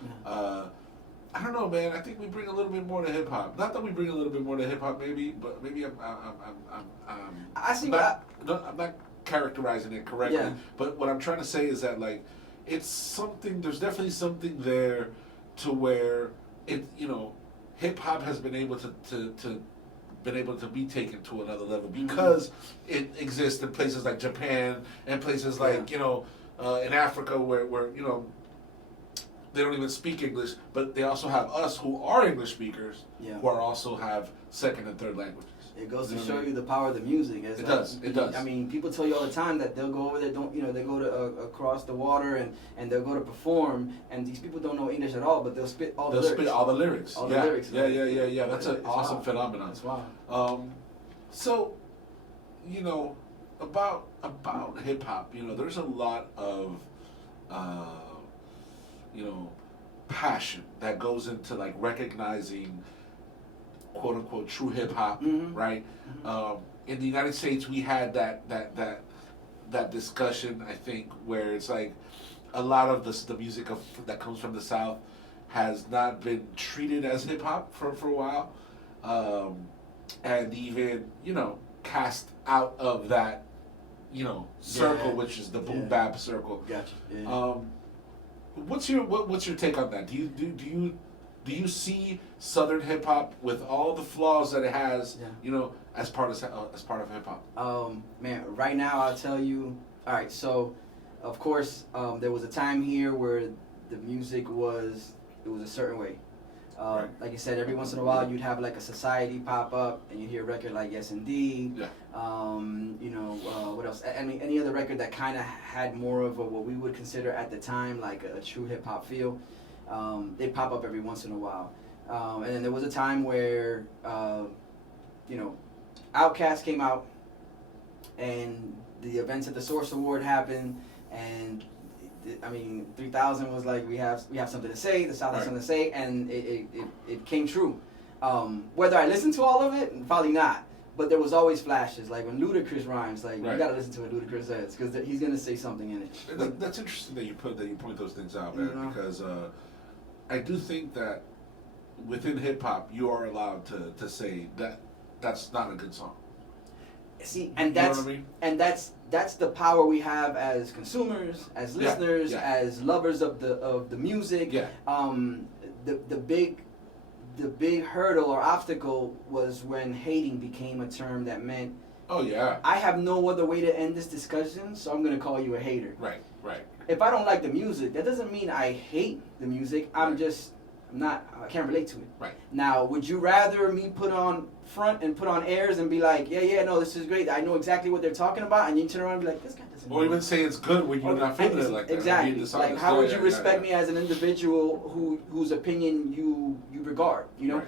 I don't know, man. I think we bring a little bit more to hip hop. Not that we bring a little bit more to hip hop, maybe, but maybe I'm not characterizing it correctly. Yeah. But what I'm trying to say is that it's something. There's definitely something there. To where hip hop has been able to be taken to another level because it exists in places like Japan and places like in Africa where they don't even speak English, but they also have us who are English speakers who are also have second and third languages. It goes to show you the power of the music. It does. I mean, people tell you all the time that they'll go over there, they go to across the water and they'll go to perform, and these people don't know English at all, but they'll spit all the lyrics. All the lyrics. Yeah. That's an awesome phenomenon. That's wild. So, about hip hop, there's a lot of, passion that goes into recognizing quote unquote true hip hop, right? In the United States, we had that discussion, I think, where it's like a lot of the music that comes from the South has not been treated as hip hop for a while, and even cast out of that circle, which is the boom bap circle. Gotcha. Yeah. What's your take on that? Do you see Southern hip hop with all the flaws that it has, as part of hip hop? Man, right now I'll tell you. All right, so of course there was a time here where the music was a certain way. Right. Like you said, every once in a while you'd have like a society pop up, and you'd hear a record like Yes Indeed. Yeah. What else? I mean, any other record that kind of had more of what we would consider at the time like a true hip hop feel. They'd pop up every once in a while. And then there was a time where, Outkast came out, and the events at the Source Award happened, and 3000 was like, we have something to say, the South has something to say, and it came true. Whether I listened to all of it, probably not. But there was always flashes, like when Ludacris rhymes, like you gotta listen to what Ludacris says, because he's gonna say something in it. That's interesting that you point those things out, man, because I do think that within hip hop you are allowed to say that that's not a good song. See, and that's that's the power we have as consumers, as listeners, as lovers of the music. Yeah. The big hurdle or obstacle was when hating became a term that meant, oh yeah, I have no other way to end this discussion, so I'm gonna call you a hater. Right. If I don't like the music, that doesn't mean I hate the music. I can't relate to it. Right. Now, would you rather me put on front and put on airs and be like, no, this is great, I know exactly what they're talking about, and you turn around and be like, this guy doesn't know. Or even say it's good when you're not feeling it like that. Exactly. Like, how would you respect me as an individual whose opinion you regard, Right.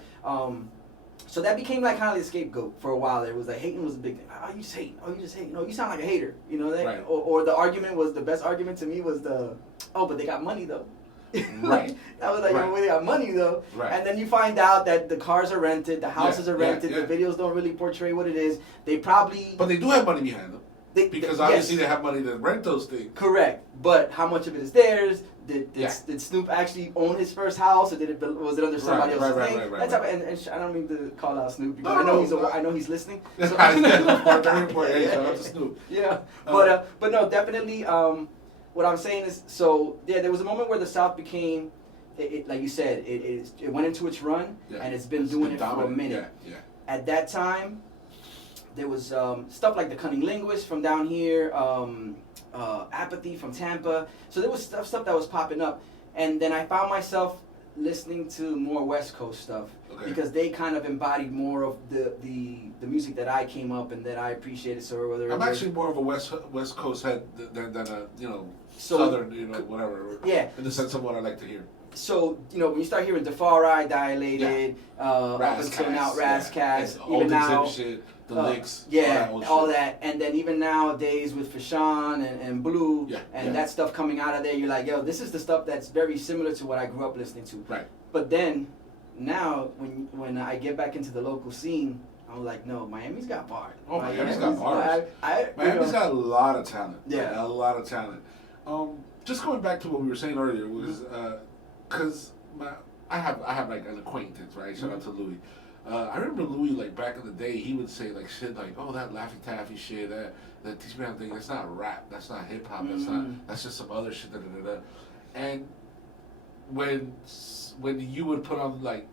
So that became like kind of the scapegoat for a while. It was like hating was a big thing. Oh, you just hating. Oh, you just hating. No, you sound like a hater. Right. Or the argument was, the best argument to me was but they got money though. Right. That was like, they got money though. Right. And then you find out that the cars are rented, the houses are rented, the videos don't really portray what it is. They probably... But they do have money behind them. Because obviously they have money to rent those things. Correct. But how much of it is theirs? Did Snoop actually own his first house, or was it under somebody else's name? Right. And I don't mean to call out Snoop because I know he's listening. So. Shout out to Snoop. Yeah, but no, definitely. What I'm saying is, there was a moment where the South became, like you said, it went into its run, and it's been doing it for a minute. Yeah. At that time, there was stuff like the Cunning Linguist from down here. Apathy from Tampa. So there was stuff that was popping up, and then I found myself listening to more West Coast stuff because they kind of embodied more of the music that I came up and that I appreciated. So whether I'm actually more of a West Coast head than a Southern whatever. Yeah. In the sense of what I like to hear. So, when you start hearing Defari, Dilated, up until now, Razzcast, even now, shit, the licks, all that. And then even nowadays with Fashawn and Blue, that stuff coming out of there, you're like, yo, this is the stuff that's very similar to what I grew up listening to. Right. But then, now, when I get back into the local scene, I'm like, no, Miami's got bars. Oh, Miami's got bars. Miami's got a lot of talent. Yeah. A lot of talent. Just going back to what we were saying earlier was... Because I have like an acquaintance, right? Shout out to Louis. I remember Louis, like back in the day, he would say like shit like, oh, that Laffy Taffy shit, that Teach Me How to Think, that's not rap, that's not hip hop, that's just some other shit. And when you would put on like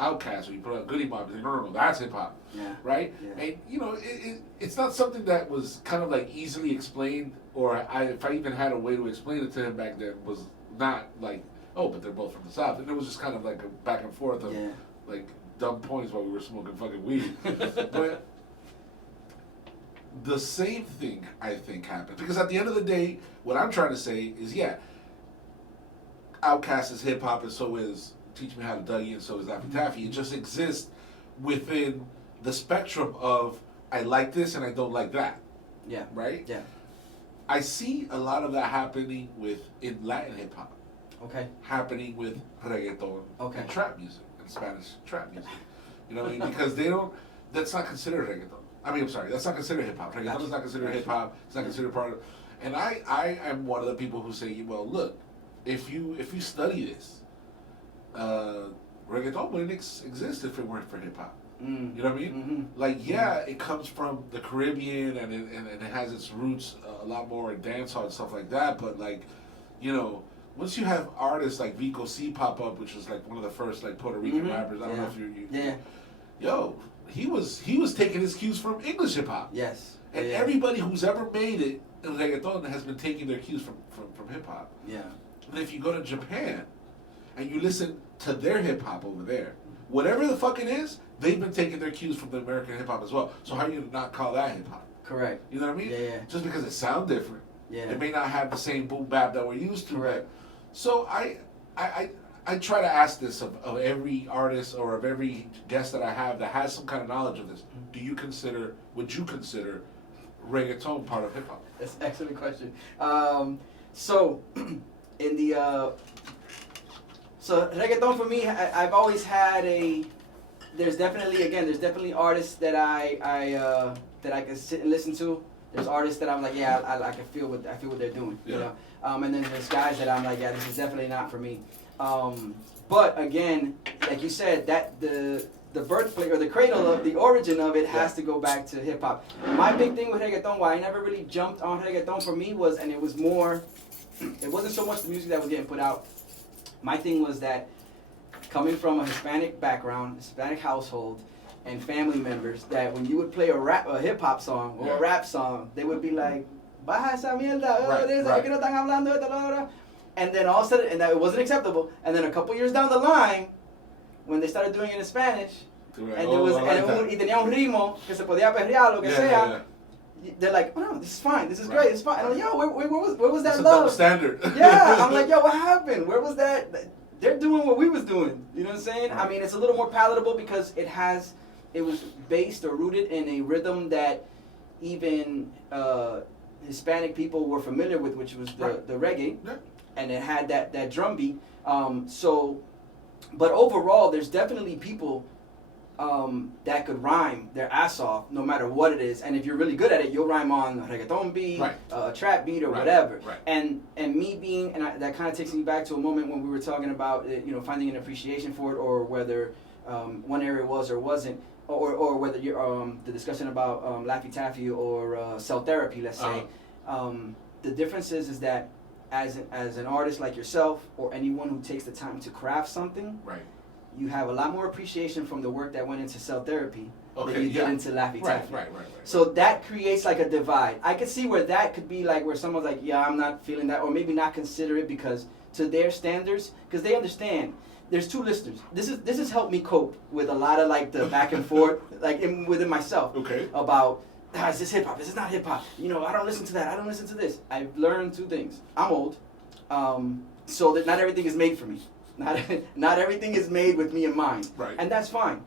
Outkast or you put on Goody Mob, you think, no, that's hip hop, right? Yeah. And it's not something that was kind of like easily explained, or if I even had a way to explain it to him back then, was not like, oh, but they're both from the South. And it was just kind of like a back and forth of like dumb points while we were smoking fucking weed. But the same thing, I think, happened. Because at the end of the day, what I'm trying to say is, Outkast is hip hop and so is Teach Me How to Dougie and so is Laffy Taffy. It just exists within the spectrum of I like this and I don't like that. Yeah. Right? Yeah. I see a lot of that happening in Latin hip hop. Okay. Happening with reggaeton and trap music and Spanish trap music. You know what I mean? Because they don't. That's not considered reggaeton. I mean, I'm sorry. That's not considered hip hop. Reggaeton is not considered hip hop. It's not considered part of. And I am one of the people who say, well, look, if you study this, reggaeton wouldn't exist if it weren't for hip hop. You know what I mean? Mm-hmm. Like, yeah, it comes from the Caribbean and it has its roots a lot more in dancehall and stuff like that. But like, you know, once you have artists like Vico C pop up, which was like one of the first like Puerto Rican rappers. I don't know if you yo, he was taking his cues from English hip hop. Yes. And everybody who's ever made it in reggaeton has been taking their cues from hip hop. Yeah. And if you go to Japan and you listen to their hip hop over there, whatever the fuck it is, they've been taking their cues from the American hip hop as well. So how are you gonna not call that hip hop? Correct. You know what I mean? Yeah. Just because it sounds different. Yeah. It may not have the same boom bap that we're used to. Correct. So I try to ask this of every artist or of every guest that I have that has some kind of knowledge of this. Would you consider reggaeton part of hip hop? That's an excellent question. So in the so reggaeton for me, I've always had there's definitely artists that I can sit and listen to. There's artists that I'm like, yeah, I can feel what they're doing, you know. And then there's guys that I'm like, yeah, this is definitely not for me. But again, like you said, that the birthplace or the cradle of the origin of it has to go back to hip hop. My big thing with reggaeton, why I never really jumped on reggaeton for me was, and it wasn't so much the music that was getting put out. My thing was that coming from a Hispanic background, Hispanic household, and family members, that when you would play a hip hop song or a rap song, they would be like, baja esa mierda, ¿qué no están hablando esto? And then all of a sudden, and that it wasn't acceptable. And then a couple years down the line, when they started doing it in Spanish, and y tenía un ritmo que se podía perrear, lo que sea, they're like, oh no, this is fine, this is great, it's fine. And I'm like, yo, where was that That's love? That's a double standard. Yeah, I'm like, yo, what happened? Where was that? They're doing what we was doing. You know what I'm saying? Right. I mean, it's a little more palatable because it was based or rooted in a rhythm that even Hispanic people were familiar with, which was the reggae. Yeah. And it had that drum beat. But overall, there's definitely people that could rhyme their ass off no matter what it is. And if you're really good at it, you'll rhyme on a reggaeton beat, a trap beat, or whatever. Right. And me being, that kind of takes me back to a moment when we were talking about finding an appreciation for it, or whether one area was or wasn't, or whether you're the discussion about Laffy Taffy or cell therapy, let's say. The difference is that as an artist like yourself, or anyone who takes the time to craft something, you have a lot more appreciation from the work that went into cell therapy than you did into Laffy Taffy. Right. So that creates like a divide. I could see where that could be like where someone's like, yeah, I'm not feeling that, or maybe not consider it because to their standards, because they understand. There's two listeners. This has helped me cope with a lot of like the back and forth, like within myself, about is this hip hop? Is this not hip hop? I don't listen to that. I don't listen to this. I've learned two things. I'm old, so that not everything is made for me. Not everything is made with me in mind, and that's fine.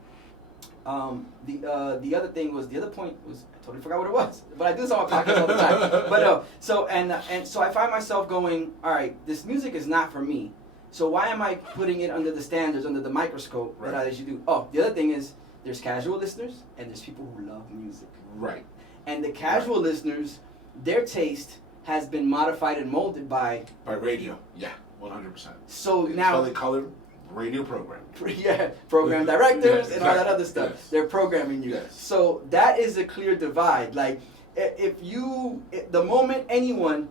The other point was I totally forgot what it was, but I do this on my podcast all the time. But so I find myself going, all right, this music is not for me. So why am I putting it under the standards, under the microscope that I usually do? Oh, the other thing is there's casual listeners and there's people who love music. Right. And the casual listeners, their taste has been modified and molded by radio. Yeah, 100%. So it's now they call it radio program. Yeah, program directors and all that other stuff. Yes. They're programming you. Yes. So that is a clear divide. Like the moment anyone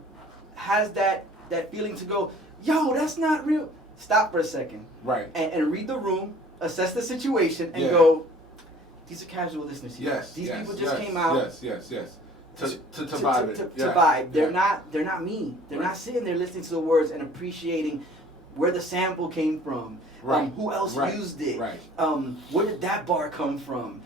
has that feeling to go, yo, that's not real. Stop for a second. Right. And read the room, assess the situation, and go, these are casual listeners here. Yes. These people just came out. Yes. To vibe. To vibe. They're not me. They're not sitting there listening to the words and appreciating where the sample came from. Right. Who else used it? Right. Where did that bar come from?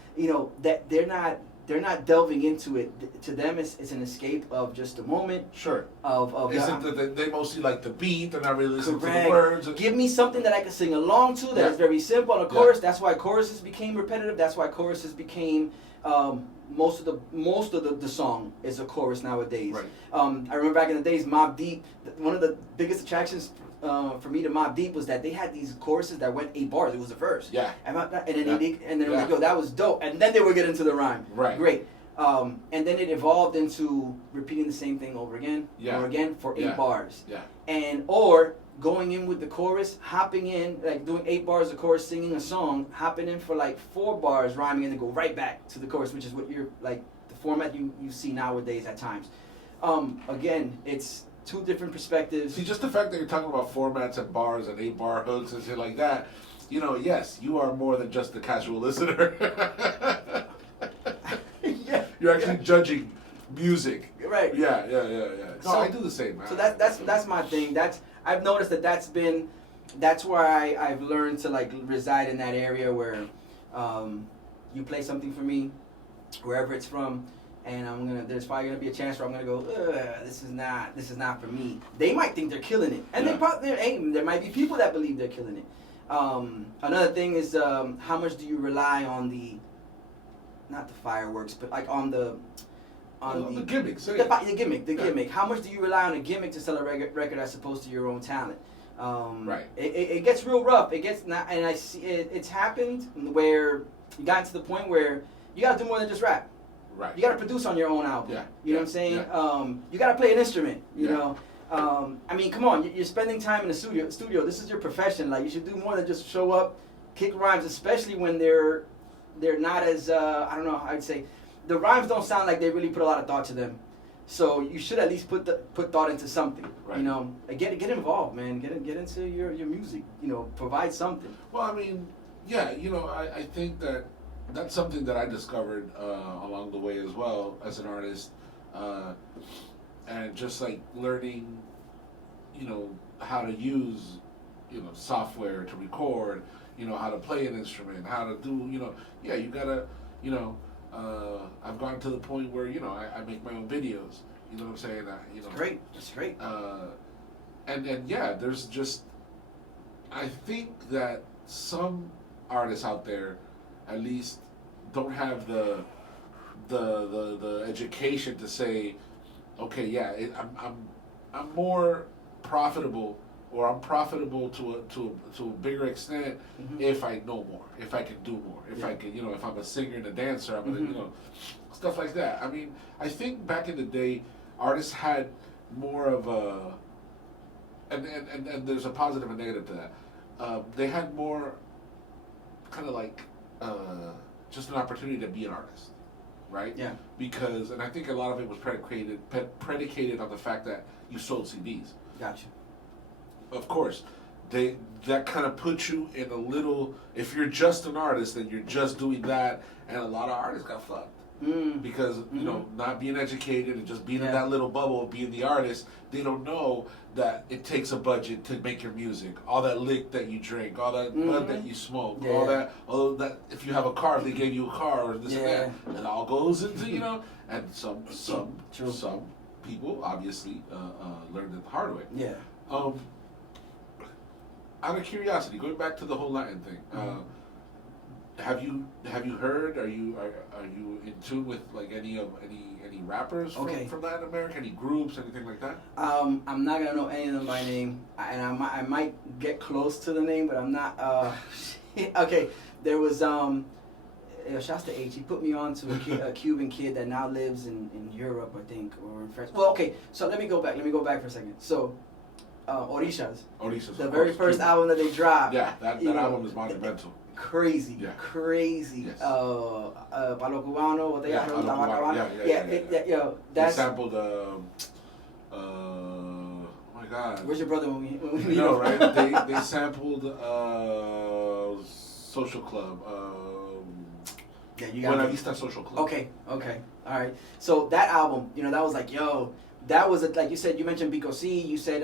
That they're not delving into it. To them, it's an escape of just a moment. Sure. They mostly like the beat. They're not really listening to the words. Give me something that I can sing along to that is very simple. And a chorus. That's why choruses became repetitive. That's why choruses became most of the song is a chorus nowadays. Right. I remember back in the days, Mobb Deep. One of the biggest attractions for me to Mobb Deep was that they had these choruses that went 8 bars. It was the verse. Yeah. And then it was like, yo, that was dope. And then they would get into the rhyme. Right. Great. And then it evolved into repeating the same thing over again, over again for 8 bars. Yeah. Or going in with the chorus, hopping in, like doing 8 bars of chorus, singing a song, hopping in for like 4 bars, rhyming, and then go right back to the chorus, which is what you're like the format you see nowadays at times. Again, it's 2 different perspectives. See, just the fact that you're talking about formats and bars and 8-bar hooks and shit like that, you know, yes, you are more than just the casual listener. Yeah. You're actually judging music. Right. Yeah. No, So- I do the same. So that's my thing. I've noticed that's where I've learned to like reside in that area where you play something for me, wherever it's from, and there's probably gonna be a chance where I'm gonna go, this is not for me. They might think they're killing it, and there might be people that believe they're killing it. Another thing is how much do you rely on not the fireworks, but like on the gimmicks. The gimmick. How much do you rely on a gimmick to sell a record as opposed to your own talent? Right. It gets real rough. It gets not, and I see it's happened where you got to the point where you got to do more than just rap. Right. You got to produce on your own album. Yeah. You know what I'm saying? Yeah. You got to play an instrument. You Yeah. know. I mean, come on. You're spending time in the studio. This is your profession. Like you should do more than just show up, kick rhymes, especially when they're not as I don't know. I'd say the rhymes don't sound like they really put a lot of thought to them. So you should at least put thought into something. Right. You know, get involved, man. Get into your music. You know, provide something. Well, I mean, yeah, you know, I think that's something that I discovered along the way as well as an artist, and just like learning, you know, how to use, you know, software to record, you know, how to play an instrument, how to do, you know, yeah, you gotta, you know, I've gotten to the point where, you know, I make my own videos, you know what I'm saying? You know, That's great. And yeah, there's just, I think that some artists out there, at least, don't have the education to say, okay, yeah, I'm more profitable, or I'm profitable to a bigger extent if I know more, if I can do more, if I can, you know, if I'm a singer and a dancer, I'm gonna, you know, stuff like that. I mean, I think back in the day, artists had more of a, and there's a positive and negative to that. They had more kind of like just an opportunity to be an artist, right? Yeah. Because, and I think a lot of it was predicated on the fact that you sold CDs. Gotcha. Of course, that kind of puts you in a little. If you're just an artist, then you're just doing that, and a lot of artists got fucked because you know, not being educated and just being in that little bubble of being the artist, they don't know that it takes a budget to make your music. All that lick that you drink, all that bud that you smoke, all that. If you have a car, if they gave you a car or this and that, it all goes into, you know. And some people obviously learned it the hard way. Yeah. Out of curiosity, going back to the whole Latin thing, have you heard? Are you in tune with like any rappers from Latin America? Any groups, anything like that? I'm not gonna know any of them by name, and I might get close to the name, but I'm not. Okay, there was shouts to H. He put me on to a Cuban kid that now lives in Europe, I think, or in France. Well, okay, so let me go back for a second. So. Orishas. The very first album that they dropped. Yeah, that album is monumental. Crazy. Yes. Palo Cubano, They sampled oh my God. Where's your brother when we meet No, him? right? They sampled Social Club. You got Buena Vista Social Club. Okay, all right. So that album, you know, that was like, that was like you said. You mentioned Pico C. You said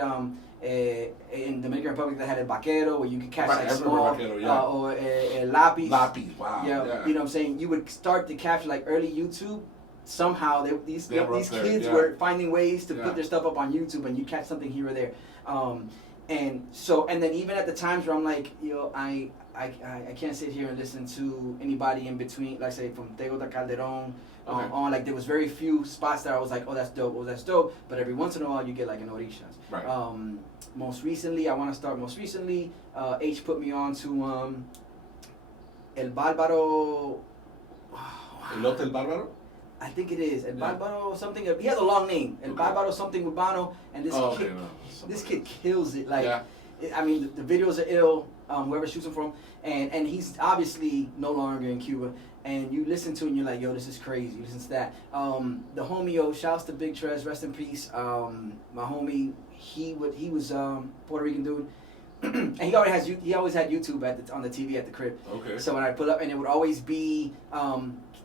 in the Dominican Republic they had El Vaquero, where you could catch like small, Vaquero, or El Lápiz. Wow. Yeah, you know what I'm saying. You would start to capture like early YouTube. Somehow these kids were finding ways to put their stuff up on YouTube, and you catch something here or there. And then even at the times where I'm like, I can't sit here and listen to anybody in between, like say from Tego de Calderon on. Like there was very few spots that I was like, oh that's dope. But every once in a while you get like an Orishas. Right. Most recently, H put me on to El Bárbaro. Elote El Bárbaro? I think it is El Bárbaro something. He has a long name. El Bárbaro something Urbano, and this kid kills it. Like, I mean, the videos are ill. Whoever shoots him from, and he's obviously no longer in Cuba. And you listen to it and you're like, yo, this is crazy. You listen to that. The homie, shouts to Big Trez, rest in peace. My homie, he was Puerto Rican dude. And he always had YouTube on the TV at the crib. Okay. So when I pull up, and it would always be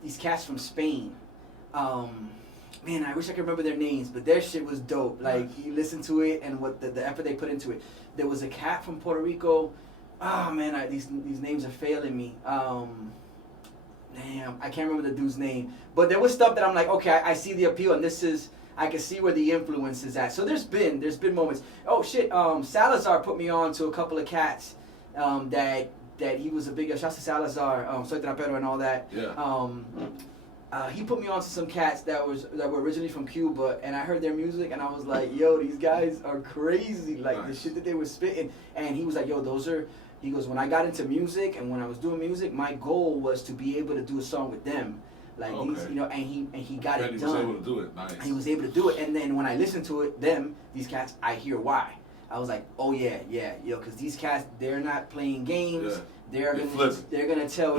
these cats from Spain. Man, I wish I could remember their names, but their shit was dope. Like, you listen to it and what the effort they put into it. There was a cat from Puerto Rico. Oh man, these names are failing me. Damn, I can't remember the dude's name. But there was stuff that I'm like, okay, I see the appeal, and I can see where the influence is at. So there's been moments. Oh shit, Salazar put me on to a couple of cats that he was a big shouts to Salazar, Soy Trapero and all that. Yeah. He put me on to some cats that were originally from Cuba, and I heard their music, and I was like, yo, these guys are crazy. Like, the shit that they were spitting. And he was like, yo, he goes, when I got into music and when I was doing music, my goal was to be able to do a song with them. Like, these, and he got it done. He was able to do it. Nice. He was able to do it. And then when I listened to it, these cats, I hear why. I was like, oh yeah, because these cats, they're not playing games. Yeah. They're gonna show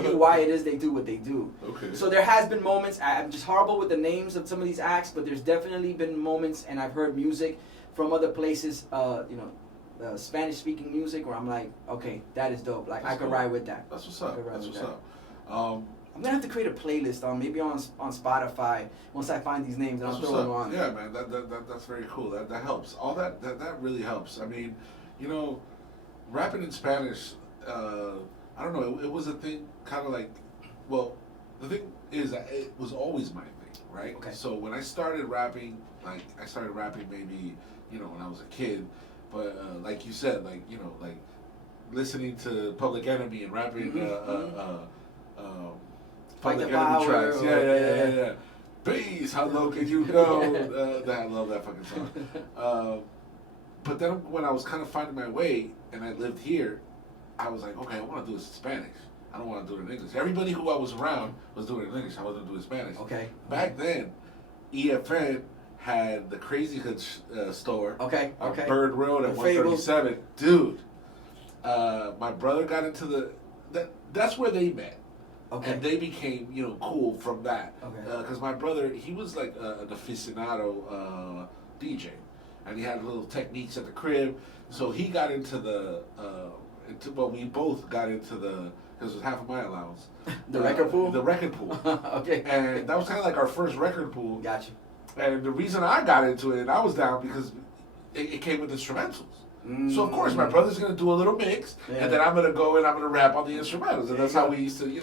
you why it is they do what they do. Okay. So there has been moments. I'm just horrible with the names of some of these acts, but there's definitely been moments, and I've heard music from other places. Spanish-speaking music, where I'm like, okay, that is dope. Like, I could ride with that. That's what's up. I'm gonna have to create a playlist maybe on Spotify once I find these names, and I'll throw them on. Yeah, man, that's very cool. That helps. All that really helps. I mean, rapping in Spanish. I don't know. It was a thing, kind of like. Well, the thing is that it was always my thing, right? Okay. So when I started rapping, maybe when I was a kid. But like you said, like listening to Public Enemy and rapping Public Enemy tracks. Yeah. Peace, how low could you go? I love that fucking song. But then when I was kind of finding my way and I lived here, I was like, okay, I want to do this in Spanish. I don't want to do it in English. Everybody who I was around was doing it in English. I wasn't doing it in Spanish. Okay. Back then, EFN had the Crazy Hood store. Okay. Bird Road at 137. Dude, my brother got into that's where they met. Okay. And they became, cool from that. Okay. Because my brother, he was like an aficionado DJ. And he had little techniques at the crib. So he got into we both got into because it was half of my allowance. The record pool? The record pool. Okay. And that was kind of like our first record pool. Gotcha. And the reason I got into it, and I was down because it came with instrumentals. So of course my brother's gonna do a little mix, and then I'm gonna go and I'm gonna rap on the instrumentals, and that's how we used to, we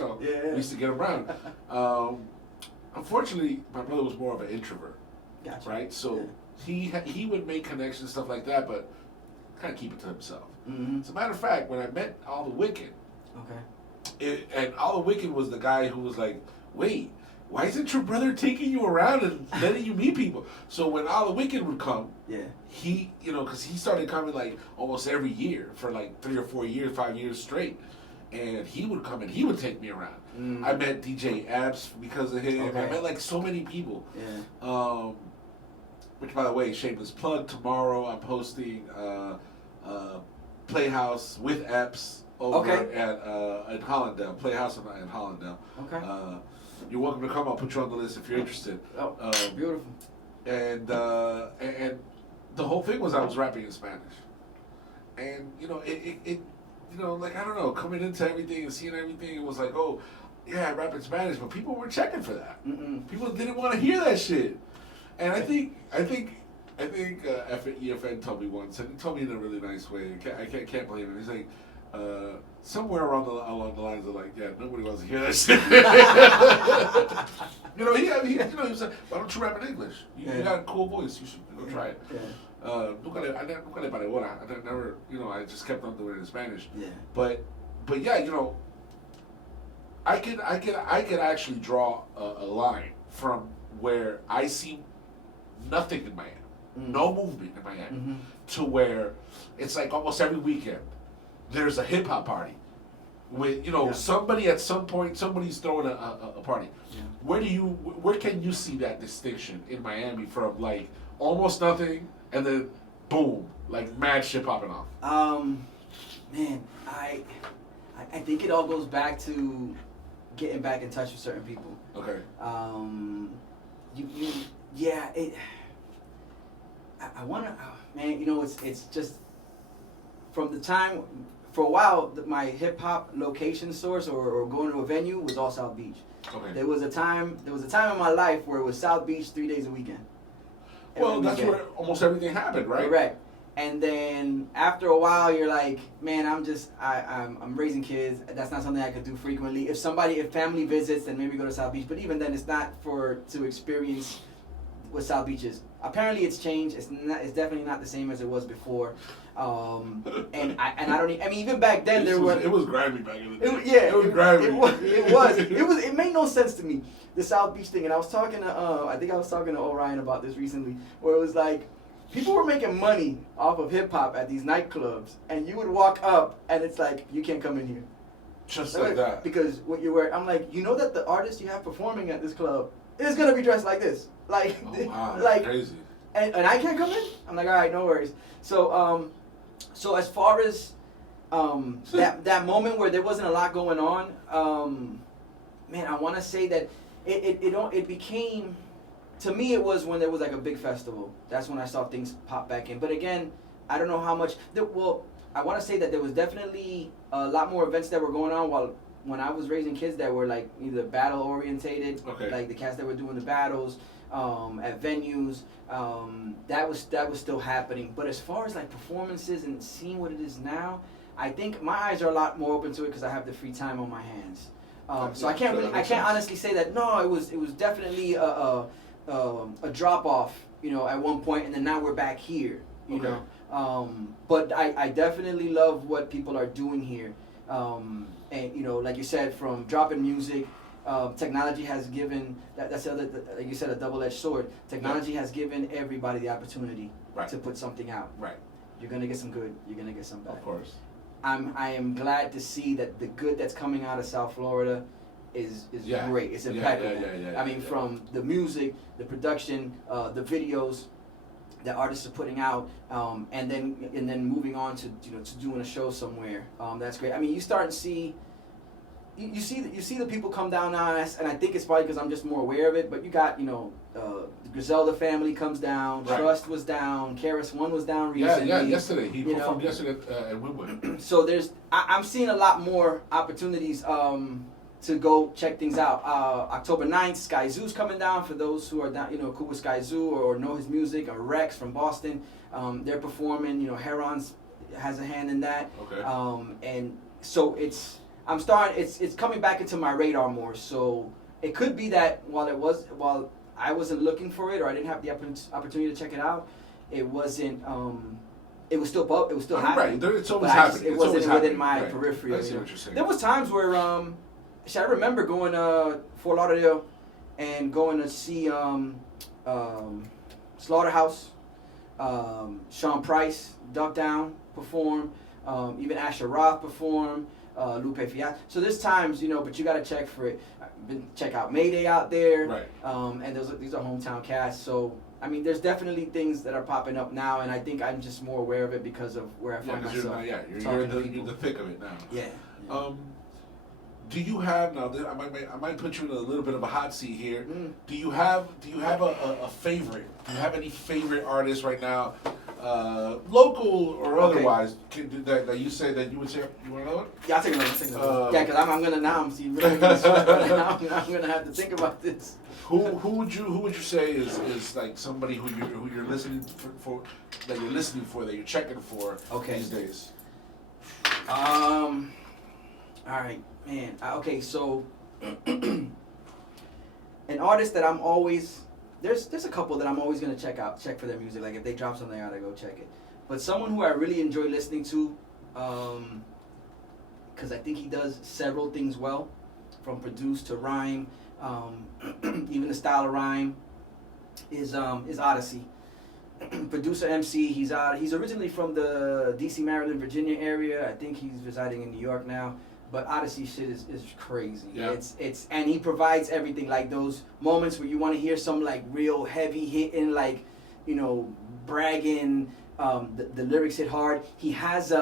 used to get around. Unfortunately, my brother was more of an introvert, right? So he would make connections, stuff like that, but kind of keep it to himself. As a matter of fact, when I met All the Wicked, and All the Wicked was the guy who was like, wait, why isn't your brother taking you around and letting you meet people? So when All the Wicked would come, he, because he started coming like almost every year for like 3 or 4 years, 5 years straight. And he would come and he would take me around. I met DJ Abs because of him. I met like so many people. Which, by the way, shameless plug, tomorrow I'm hosting Playhouse with Epps over at Hollandale. Playhouse in Hollandale. You're welcome to come. I'll put you on the list if you're interested. Beautiful. And the whole thing was I was rapping in Spanish. And, like, I don't know, coming into everything and seeing everything, it was like, oh, yeah, I rap in Spanish, but people were checking for that. People didn't want to hear that shit. And I think EFN told me once, and he told me in a really nice way. I can't blame him. He's like, somewhere along the lines of like, yeah, nobody wants to hear that shit. He was like, why don't you rap in English? You got a cool voice. You should go try it. Nunca le paré bola. I never, I just kept on doing it in Spanish. But But yeah, I could actually draw a line from where I see nothing in Miami, no movement in Miami, to where it's like almost every weekend there's a hip hop party with somebody at some point, somebody's throwing a party. Yeah. Where can you see that distinction in Miami from like almost nothing and then boom, like mad shit popping off? Man, I think it all goes back to getting back in touch with certain people. Okay. I wanna, man. It's just from the time. For a while, my hip hop location source or going to a venue was all South Beach. Okay. There was a time in my life where it was South Beach 3 days a weekend. Well, that's where almost everything happened, right? Correct. And then after a while, you're like, man, I'm raising kids. That's not something I could do frequently. If family visits, then maybe go to South Beach. But even then, it's not to experience what South Beach is. Apparently, it's changed. It's definitely not the same as it was before. And I don't. I mean, even back then, it was grimy back in the day. It was grimy. It made no sense to me, the South Beach thing. And I was talking to I think I was talking to Orion about this recently, where it was like, people were making money off of hip hop at these nightclubs, and you would walk up, and it's like, you can't come in here. Just like that. Because what you wear, I'm like, that the artist you have performing at this club is gonna be dressed like this, like, wow, like crazy. And I can't come in. I'm like, all right, no worries. So as far as that moment where there wasn't a lot going on, man, I want to say that it became. To me, it was when there was like a big festival. That's when I saw things pop back in. But again, I don't know how much. I want to say that there was definitely a lot more events that were going on when I was raising kids that were like either battle orientated, like the cats that were doing the battles at venues. That was still happening. But as far as like performances and seeing what it is now, I think my eyes are a lot more open to it because I have the free time on my hands. So I can't honestly say that. No, it was definitely a drop off, at one point, and then now we're back here, you know. But I definitely love what people are doing here, and like you said, from dropping music, technology has given that's the other, like you said, a double-edged sword. Technology has given everybody the opportunity to put something out. Right. You're gonna get some good. You're gonna get some bad. Of course. I am glad to see that the good that's coming out of South Florida is great. It's impeccable. I mean, from the music, the production, the videos that artists are putting out, and then moving on to doing a show somewhere. That's great. I mean, you start to see. You see the people come down now, and I think it's probably because I'm just more aware of it. But you got the Griselda family comes down. Right. Trust was down. Karis One was down recently. Yeah, yesterday he performed yesterday at Winwood. So I'm seeing a lot more opportunities to go check things out. October 9th, Sky Zoo's coming down. For those who are down, cool with Sky Zoo or know his music, or Rex from Boston, they're performing. Heron's has a hand in that. Okay. And so it's coming back into my radar more. So it could be that while I wasn't looking for it or I didn't have the opportunity to check it out, it wasn't. It was still happening. Right, it's always happening. It wasn't within my periphery. I see what you're saying. There was times where I remember going to Fort Lauderdale and going to see Slaughterhouse, Sean Price, Duck Down perform, even Asher Roth perform, Lupe Fiat. So there's times, but you got to check for it. Check out Mayday out there. Right. And these are hometown casts. So, I mean, there's definitely things that are popping up now, and I think I'm just more aware of it because of where I find myself. You're in the thick of it now. Yeah. Do you have now? I might put you in a little bit of a hot seat here. Do you have a favorite? Do you have any favorite artists right now, local or otherwise, that you say that you would say you want to know it? Yeah, I'll take another. Yeah, because I'm gonna now. I'm gonna have to think about this. Who would you say is like somebody who you're listening for that you're listening for, that you're checking for these days? All right, man. Okay, so an artist that I'm always there's a couple that I'm always gonna check for their music. Like if they drop something out, I go check it. But someone who I really enjoy listening to, because I think he does several things well, from produce to rhyme, even the style of rhyme is Odyssey. Producer MC, he's originally from the DC, Maryland, Virginia area. I think he's residing in New York now. But Odyssey shit is crazy. Yeah. It's and he provides everything, like those moments where you want to hear some like real heavy hitting, like, you know, bragging. The lyrics hit hard. He has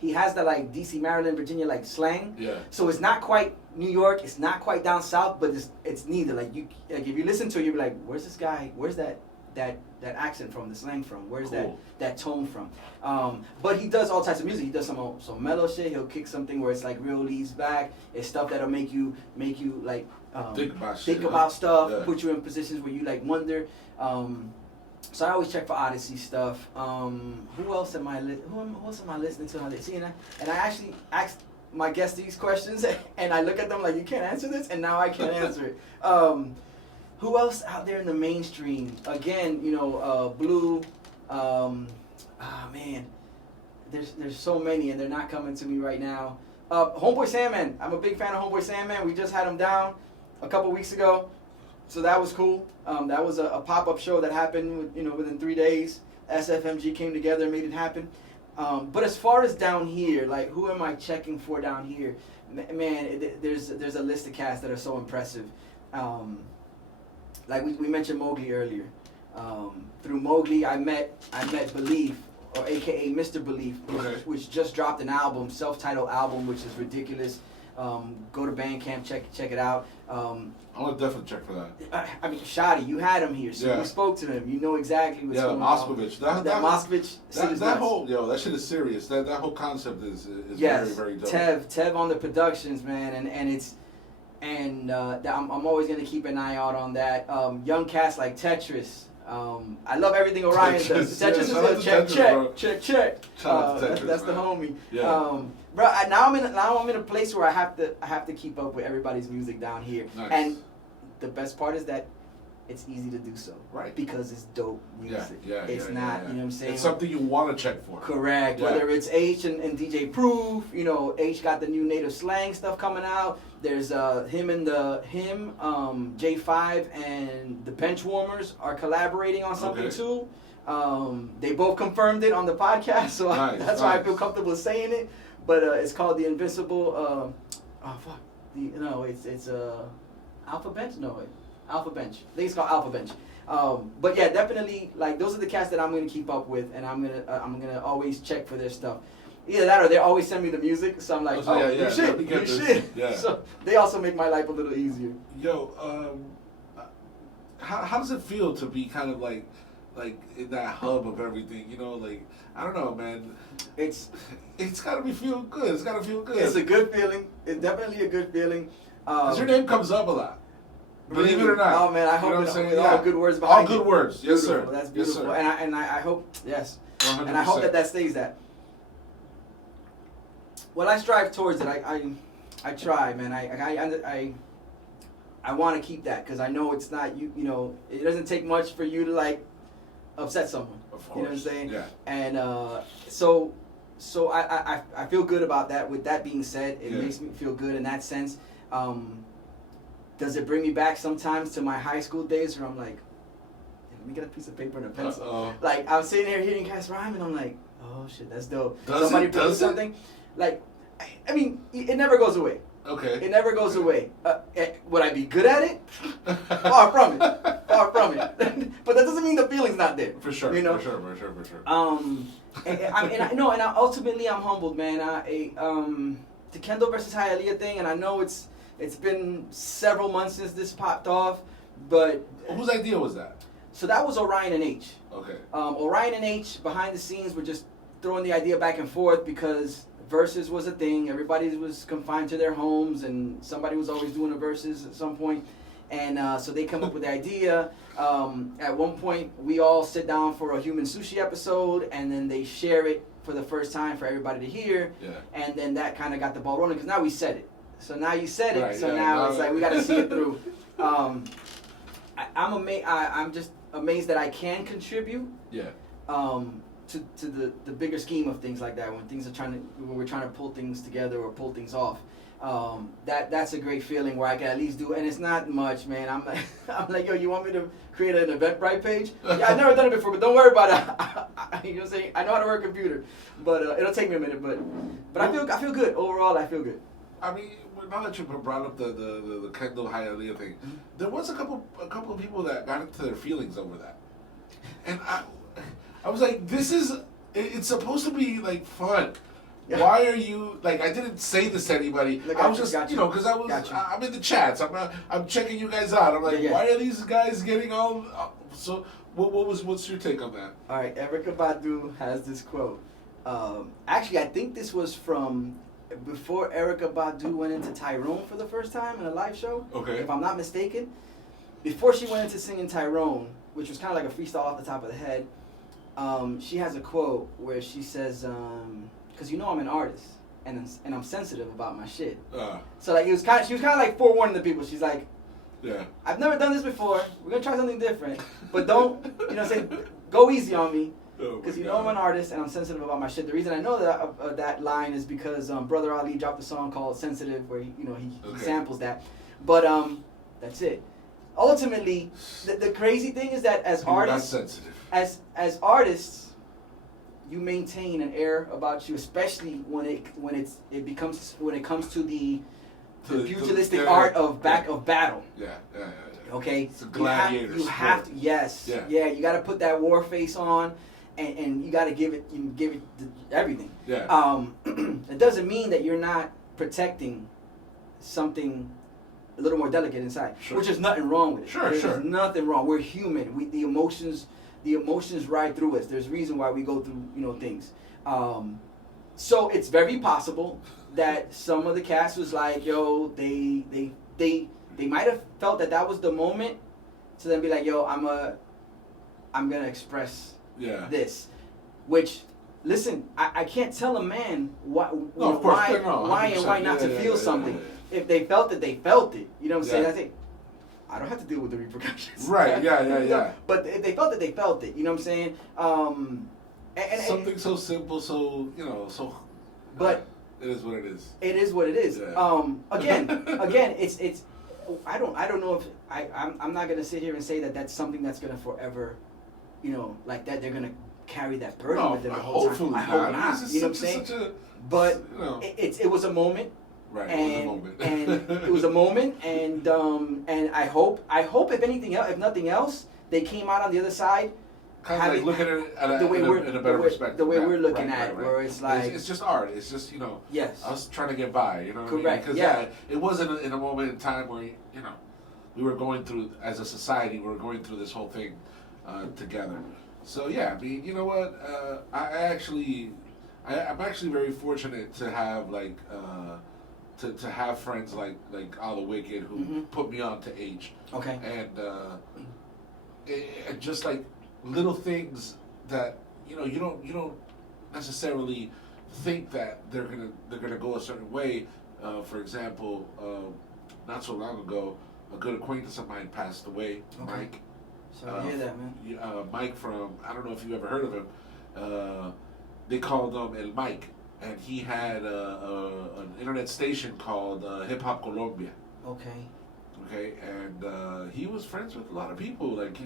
he has the like DC, Maryland, Virginia like slang. Yeah. So it's not quite New York. It's not quite down south, but it's neither. Like if you listen to it, you'll be like, where's this guy? Where's that accent from, the slang from? Where's that tone from? But he does all types of music. He does some mellow shit. He'll kick something where it's like real ease back. It's stuff that'll make you like think about stuff, yeah. Put you in positions where you like wonder. So I always check for Odyssey stuff. Who else am I listening to? See, and I actually asked my guests these questions, and I look at them like, you can't answer this, and now I can't answer it. Who else out there in the mainstream? Again, you know, Blue. Man, there's so many, and they're not coming to me right now. Homeboy Sandman. I'm a big fan of Homeboy Sandman. We just had him down a couple weeks ago, so that was cool. That was a pop-up show that happened, within 3 days. SFMG came together and made it happen. But as far as down here, like, who am I checking for down here? Man, there's a list of cats that are so impressive. Like we mentioned Mowgli earlier. Through Mowgli, I met Belief, or AKA Mr. Belief, which just dropped an album, self-titled album, which is ridiculous. Go to Bandcamp, check it out. I want to definitely check for that. I mean, Shadi, you had him here, so you spoke to him. You know exactly what's going on. Moscovich. That whole that shit is serious. That whole concept is yes, very dope. Tev on the productions, man, and it's. And I'm always going to keep an eye out on that. Young cats like Tetris. I love everything Orion does. Tetris is a check. That's the homie. Yeah. Bro, now I'm in a place where I have to keep up with everybody's music down here. Nice. And the best part is that it's easy to do so. Right. Because it's dope music. It's not, you know what I'm saying? It's something you want to check for. Correct. Yeah. Whether it's H and DJ Proof, H got the new native slang stuff coming out. There's him, J5 and the Benchwarmers are collaborating on something too. They both confirmed it on the podcast, so that's why I feel comfortable saying it. But it's called the Invincible. It's Alpha Bench. Alpha Bench. I think it's called Alpha Bench. But yeah, definitely, like, those are the cats that I'm gonna keep up with, and I'm gonna always check for their stuff. Either that or they always send me the music, so I'm like, you should. Yeah. So they also make my life a little easier. Yo, how does it feel to be kind of like in that hub of everything? Like, I don't know, man. It's gotta feel good. It's gotta feel good. It's a good feeling. It's definitely a good feeling. 'Cause your name comes up a lot. Believe it or not. Oh man, I hope all good words behind all good words. Yes, sir. That's beautiful. Yes, sir. And I hope 100%. And I hope that stays that. Well, I strive towards it. I try, man. I want to keep that because I know it's not it doesn't take much for you to like upset someone. Of course. You know what I'm saying? Yeah. And so I feel good about that. With that being said, it makes me feel good in that sense. Does it bring me back sometimes to my high school days where I'm like, let me get a piece of paper and a pencil. Uh-oh. Like, I'm sitting here hearing cats rhyme and I'm like, oh shit, that's dope. Does something. Like, I mean, it never goes away. Okay. It never goes away. Would I be good at it? Far from it. But that doesn't mean the feeling's not there. For sure. For sure. And ultimately I'm humbled, man. The Kendall versus Hialeah thing, and I know it's been several months since this popped off, but whose idea was that? So that was Orion and H. Okay. Orion and H behind the scenes were just throwing the idea back and forth because versus was a thing. Everybody was confined to their homes, and somebody was always doing a versus at some point. And so they come up with the idea. At one point, we all sit down for a human sushi episode, and then they share it for the first time for everybody to hear. Yeah. And then that kind of got the ball rolling because now we said it. So now you said it. Right, so now it's like we got to see it through. I'm just amazed that I can contribute. Yeah. to the bigger scheme of things like that, when we're trying to pull things together or pull things off, that's a great feeling where I can at least do, and it's not much, man. I'm like, yo, you want me to create an Eventbrite page? Yeah, I've never done it before, but don't worry about it. You know what I'm saying? I know how to work a computer, but it'll take me a minute. But I feel good overall. I feel good. I mean, now that you brought up the Kendall Hialeah thing, there was a couple of people that got into their feelings over that, and I was like, it's supposed to be like fun. Yeah. Why are you like? I didn't say this to anybody. I was just, because I'm in the chats. I'm checking you guys out. I'm like, why are these guys getting all? So what's your take on that? All right, Erykah Badu has this quote. Actually, I think this was from before Erykah Badu went into Tyrone for the first time in a live show. Okay. If I'm not mistaken, before she went into singing Tyrone, which was kind of like a freestyle off the top of the head, she has a quote where she says, because I'm an artist and I'm sensitive about my shit. So like she was kind of like forewarning the people. She's like, yeah, I've never done this before. We're gonna try something different, but don't go easy on me. Because I'm an artist and I'm sensitive about my shit. The reason I know that line is because Brother Ali dropped a song called "Sensitive" where he samples that. But that's it. Ultimately, the crazy thing is that as artists, as artists, you maintain an air about you, especially when it comes to the pugilistic art of battle. Yeah. Okay, it's a gladiator you have to, yes, yeah. You got to put that war face on, and you got to give it everything. Yeah. It doesn't mean that you're not protecting something a little more delicate inside, which is nothing wrong with it. There's nothing wrong. We're human. The emotions ride through us. There's a reason why we go through things. So it's very possible that some of the cast was like, yo, they might have felt that was the moment to then be like, yo, I'm gonna express this, which, listen, I can't tell a man why and why not to feel something. Yeah. If they felt it, they felt it. You know what I'm saying? I think I don't have to deal with the repercussions. Right? Yeah. But if they felt it, they felt it. You know what I'm saying? And something so simple, so But it is what it is. It is what it is. Yeah. Again, it's. I don't know if I'm not gonna sit here and say that that's something that's gonna forever, like that they're gonna carry that burden with them the whole time. I hope not. You know what I'm saying? But it was a moment. Right. And it was a moment, and I hope if nothing else, they came out on the other side. Kind of like looking at it in a better perspective. The way we're looking at it, where it's like it's just art. It's just Yes. us trying to get by. Correct. Because it wasn't in a moment in time where we were going through, as a society, we were going through this whole thing together. So yeah, I mean, you know what? I'm actually very fortunate to have to have friends like All the Wicked who put me on to H. Okay. And just like little things that you don't necessarily think that they're gonna go a certain way. For example, not so long ago, a good acquaintance of mine passed away. Okay. Mike. Sorry to hear that, man. Mike from, I don't know if you ever heard of him. They called him El Mike, and he had an internet station called Hip Hop Colombia. Okay. Okay, and he was friends with a lot of people, like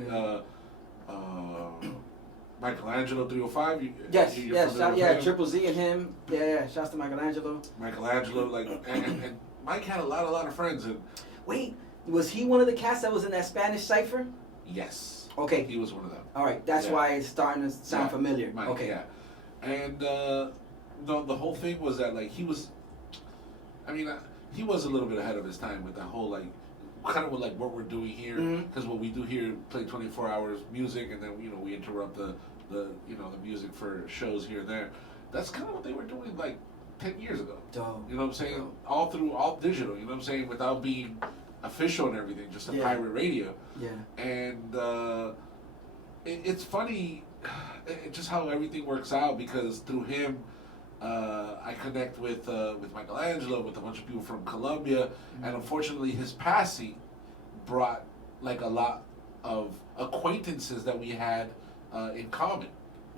Michelangelo 305. Yes, Triple Z and him. Yeah. Shouts to Michelangelo. And Mike had a lot of friends. And wait, was he one of the cats that was in that Spanish cipher? Yes. Okay. He was one of them. All right, that's why it's starting to sound familiar. Mike, okay. Yeah. And the whole thing was that he was, he was a little bit ahead of his time with that whole kind of with what we're doing here, because what we do here, play 24 hours music, and then we interrupt the music for shows here and there. That's kind of what they were doing 10 years ago. Dope. You know what I'm saying? All digital. You know what I'm saying? Without being official and everything, just a pirate radio. Yeah. And it's funny just how everything works out, because through him, I connect with Michelangelo, with a bunch of people from Colombia, and unfortunately his passing brought a lot of acquaintances that we had in common.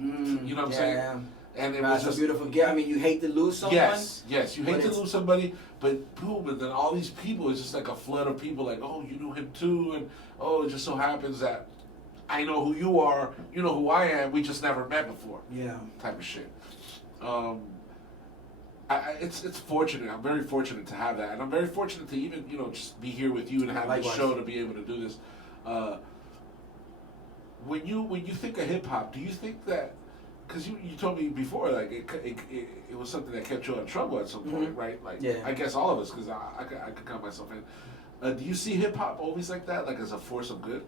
You know what I'm saying? And it was just a beautiful gift. I mean, you hate to lose someone. Yes, you hate to lose somebody, but boom, and then all these people, it's just like a flood of people like, oh, you knew him too, and oh, it just so happens that I know who you are, you know who I am, we just never met before. Yeah. Type of shit. It's fortunate. I'm very fortunate to have that, and I'm very fortunate to even just be here with you and have this show to be able to do this. When you think of hip hop, do you think that? Because you told me before, like it was something that kept you in trouble at some point, right? Like I guess all of us, because I could count myself in. Do you see hip hop always like that, like as a force of good?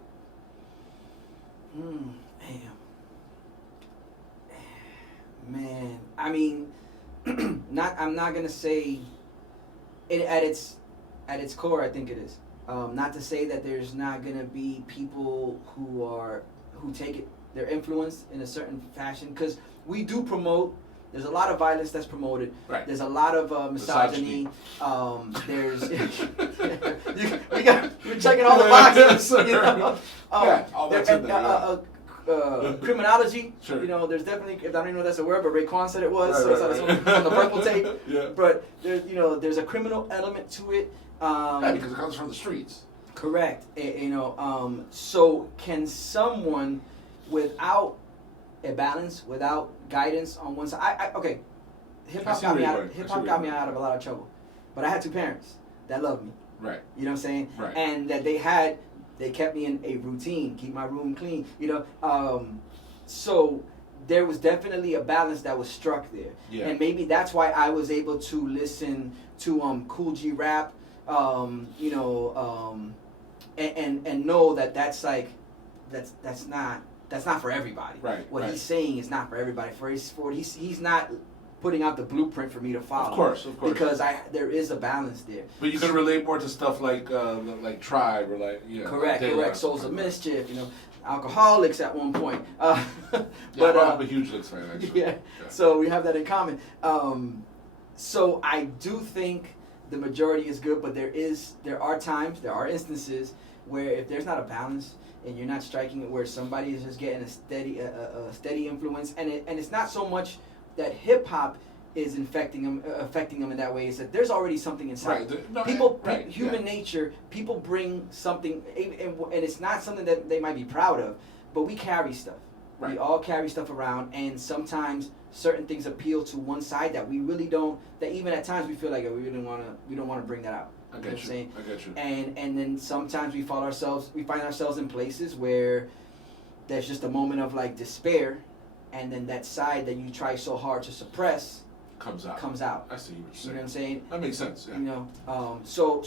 Man, I mean, I'm not gonna say it at its core. I think it is. Not to say that there's not gonna be people who take it. They're influenced in a certain fashion, because we do promote. There's a lot of violence that's promoted. Right. There's a lot of misogyny. There's we're checking all the boxes. All that's in there. Criminology. Sure. There's definitely, I don't even know if that's a word, but Raekwon said it was. It's on the purple tape. Yeah. But there's a criminal element to it. Because it comes from the streets. Correct. So can someone, without a balance, without guidance on one side, hip hop got me out of a lot of trouble, but I had two parents that loved me. Right. You know what I'm saying? Right. And that they kept me in a routine, keep my room clean. So there was definitely a balance that was struck there. Yeah. And maybe that's why I was able to listen to Cool G rap, and know that that's not for everybody. Right. What he's saying is not for everybody. He's not putting out the blueprint for me to follow. Of course. Because there is a balance there. But you can relate more to stuff like Tribe or correct. Souls of Mischief. Alcoholics at one point. But I'm a huge Licks fan, actually. Yeah. So we have that in common. So I do think the majority is good, but there are instances where if there's not a balance and you're not striking it where somebody is just getting a steady influence, and it's not so much that hip hop is affecting them in that way. Is that there's already something inside. Right. Human nature. People bring something, and it's not something that they might be proud of, but we carry stuff. Right. We all carry stuff around, and sometimes certain things appeal to one side that we really don't. That even at times we feel like we don't want to bring that out. I get you. And then sometimes we find ourselves in places where there's just a moment of like despair, and then that side that you try so hard to suppress comes out. I see what you're saying. You know what I'm saying? That makes sense. Yeah. So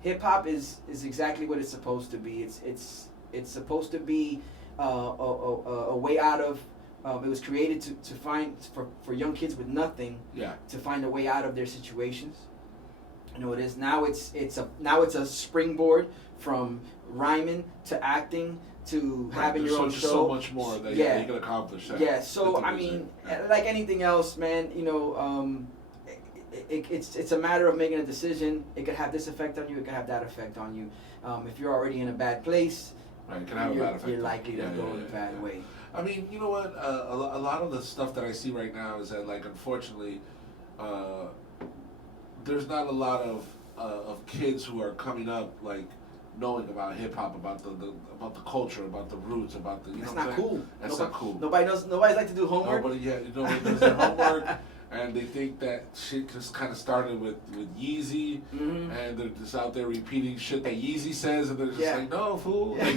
hip hop is exactly what it's supposed to be. It's supposed to be a way out of. It was created to find for young kids with nothing. Yeah. To find a way out of their situations. It is now. It's a springboard from rhyming to acting to having your own show. So much more that you can accomplish. Yeah. So I mean, like anything else, man. It's a matter of making a decision. It could have this effect on you. It could have that effect on you. If you're already in a bad place, right, it can have a bad effect. You're likely to go in a bad way. I mean, you know what? A lot of the stuff that I see right now is that, like, unfortunately, there's not a lot of kids who are coming up like knowing about hip hop, about the culture, about the roots, about the That's not cool. That's not cool. Nobody's like to do homework. Nobody does their homework, and they think that shit just kind of started with Yeezy, and they're just out there repeating shit that Yeezy says, and they're just like, no, fool, like,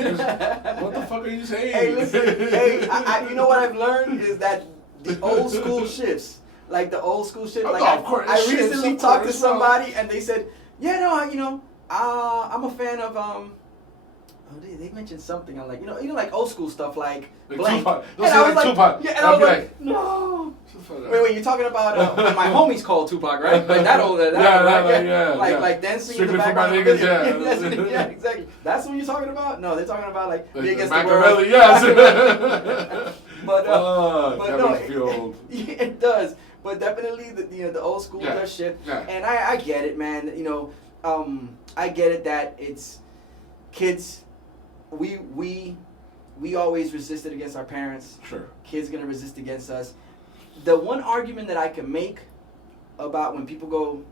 what the fuck are you saying? Hey, listen, I you know what I've learned is that the old school shifts. Like the old school shit. Oh, like no, of course. I recently talked to somebody and they said, I'm a fan of they mentioned something. I'm like, like old school stuff like blank. Tupac. And I was like, Tupac. Yeah, and I was like, no. Wait, you're talking about my homies called Tupac, right? Like that old. Like dancing in the background. Yeah, exactly. That's what you're talking about? No, they're talking about like Big Against the World. Yes. but no, feel old. It does. But definitely the old school does shit. Yeah. And I get it, man. I get it that it's kids. We we always resisted against our parents. Sure. Kids gonna resist against us. The one argument that I can make about when people go,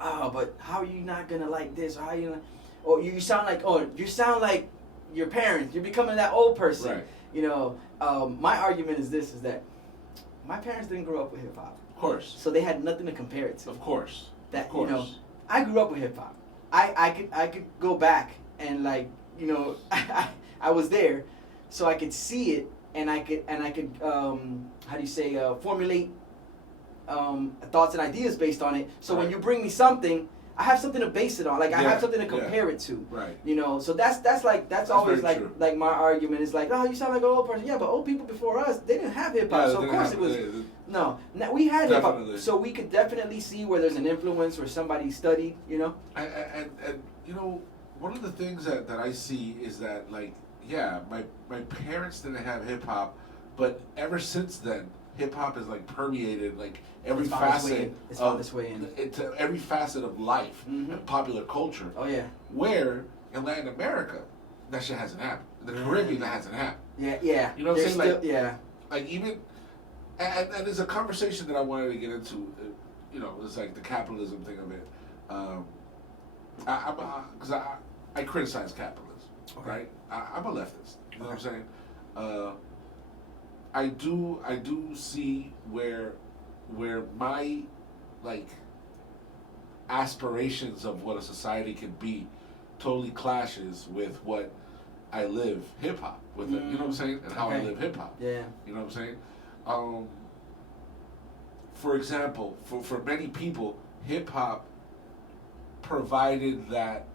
oh, but how are you not gonna like this, or how you, or you sound like your parents. You're becoming that old person. Right. You know, my argument is this: is that my parents didn't grow up with hip hop. Of course. So they had nothing to compare it to. Of course. That of course. You know, I grew up with hip hop. I could go back and like, you know, I was there, so I could see it, and I could how do you say, formulate thoughts and ideas based on it. So when you bring me something, I have something to base it on. Like I have something to compare it to. Right. You know, so that's always like true. like my argument is like, oh, you sound like an old person. Yeah, but old people before us, they didn't have hip hop, so of course it was. No, we had hip hop, so we could definitely see where there's an influence where somebody studied. You know. And you know, one of the things that I see is that, like, yeah, my parents didn't have hip hop, but ever since then, hip hop is like permeated like every facet into every facet of life and popular culture. Oh yeah. Where in Latin America, that shit hasn't happened. In the Caribbean, that hasn't happened. Yeah. You know what I'm saying? Still, like like even, and there's a conversation that I wanted to get into. You know, it's like the capitalism thing of it. Because I criticize capitalism, right? I'm a leftist. You know what I'm saying? I do see where my like aspirations of what a society can be totally clashes with what I live hip hop with it, you know what I'm saying, and how I live hip hop. Yeah. You know what I'm saying? For example, for many people, hip hop provided that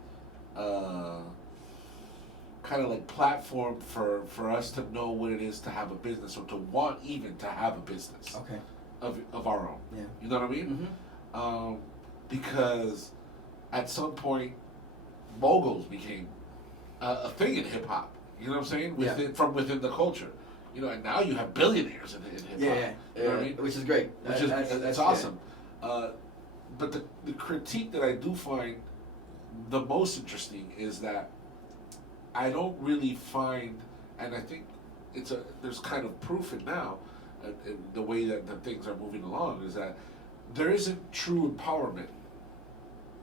kind of like platform for us to know what it is to have a business, or to want even to have a business of our own. Yeah. You know what I mean? Mm-hmm. Because at some point, moguls became a thing in hip hop. You know what I'm saying? From within the culture. You know, and now you have billionaires in hip hop. Yeah. You know what I mean? Which is great. That's awesome. But the critique that I do find the most interesting is that I don't really find, and I think there's kind of proof in now, in the way that things are moving along, is that there isn't true empowerment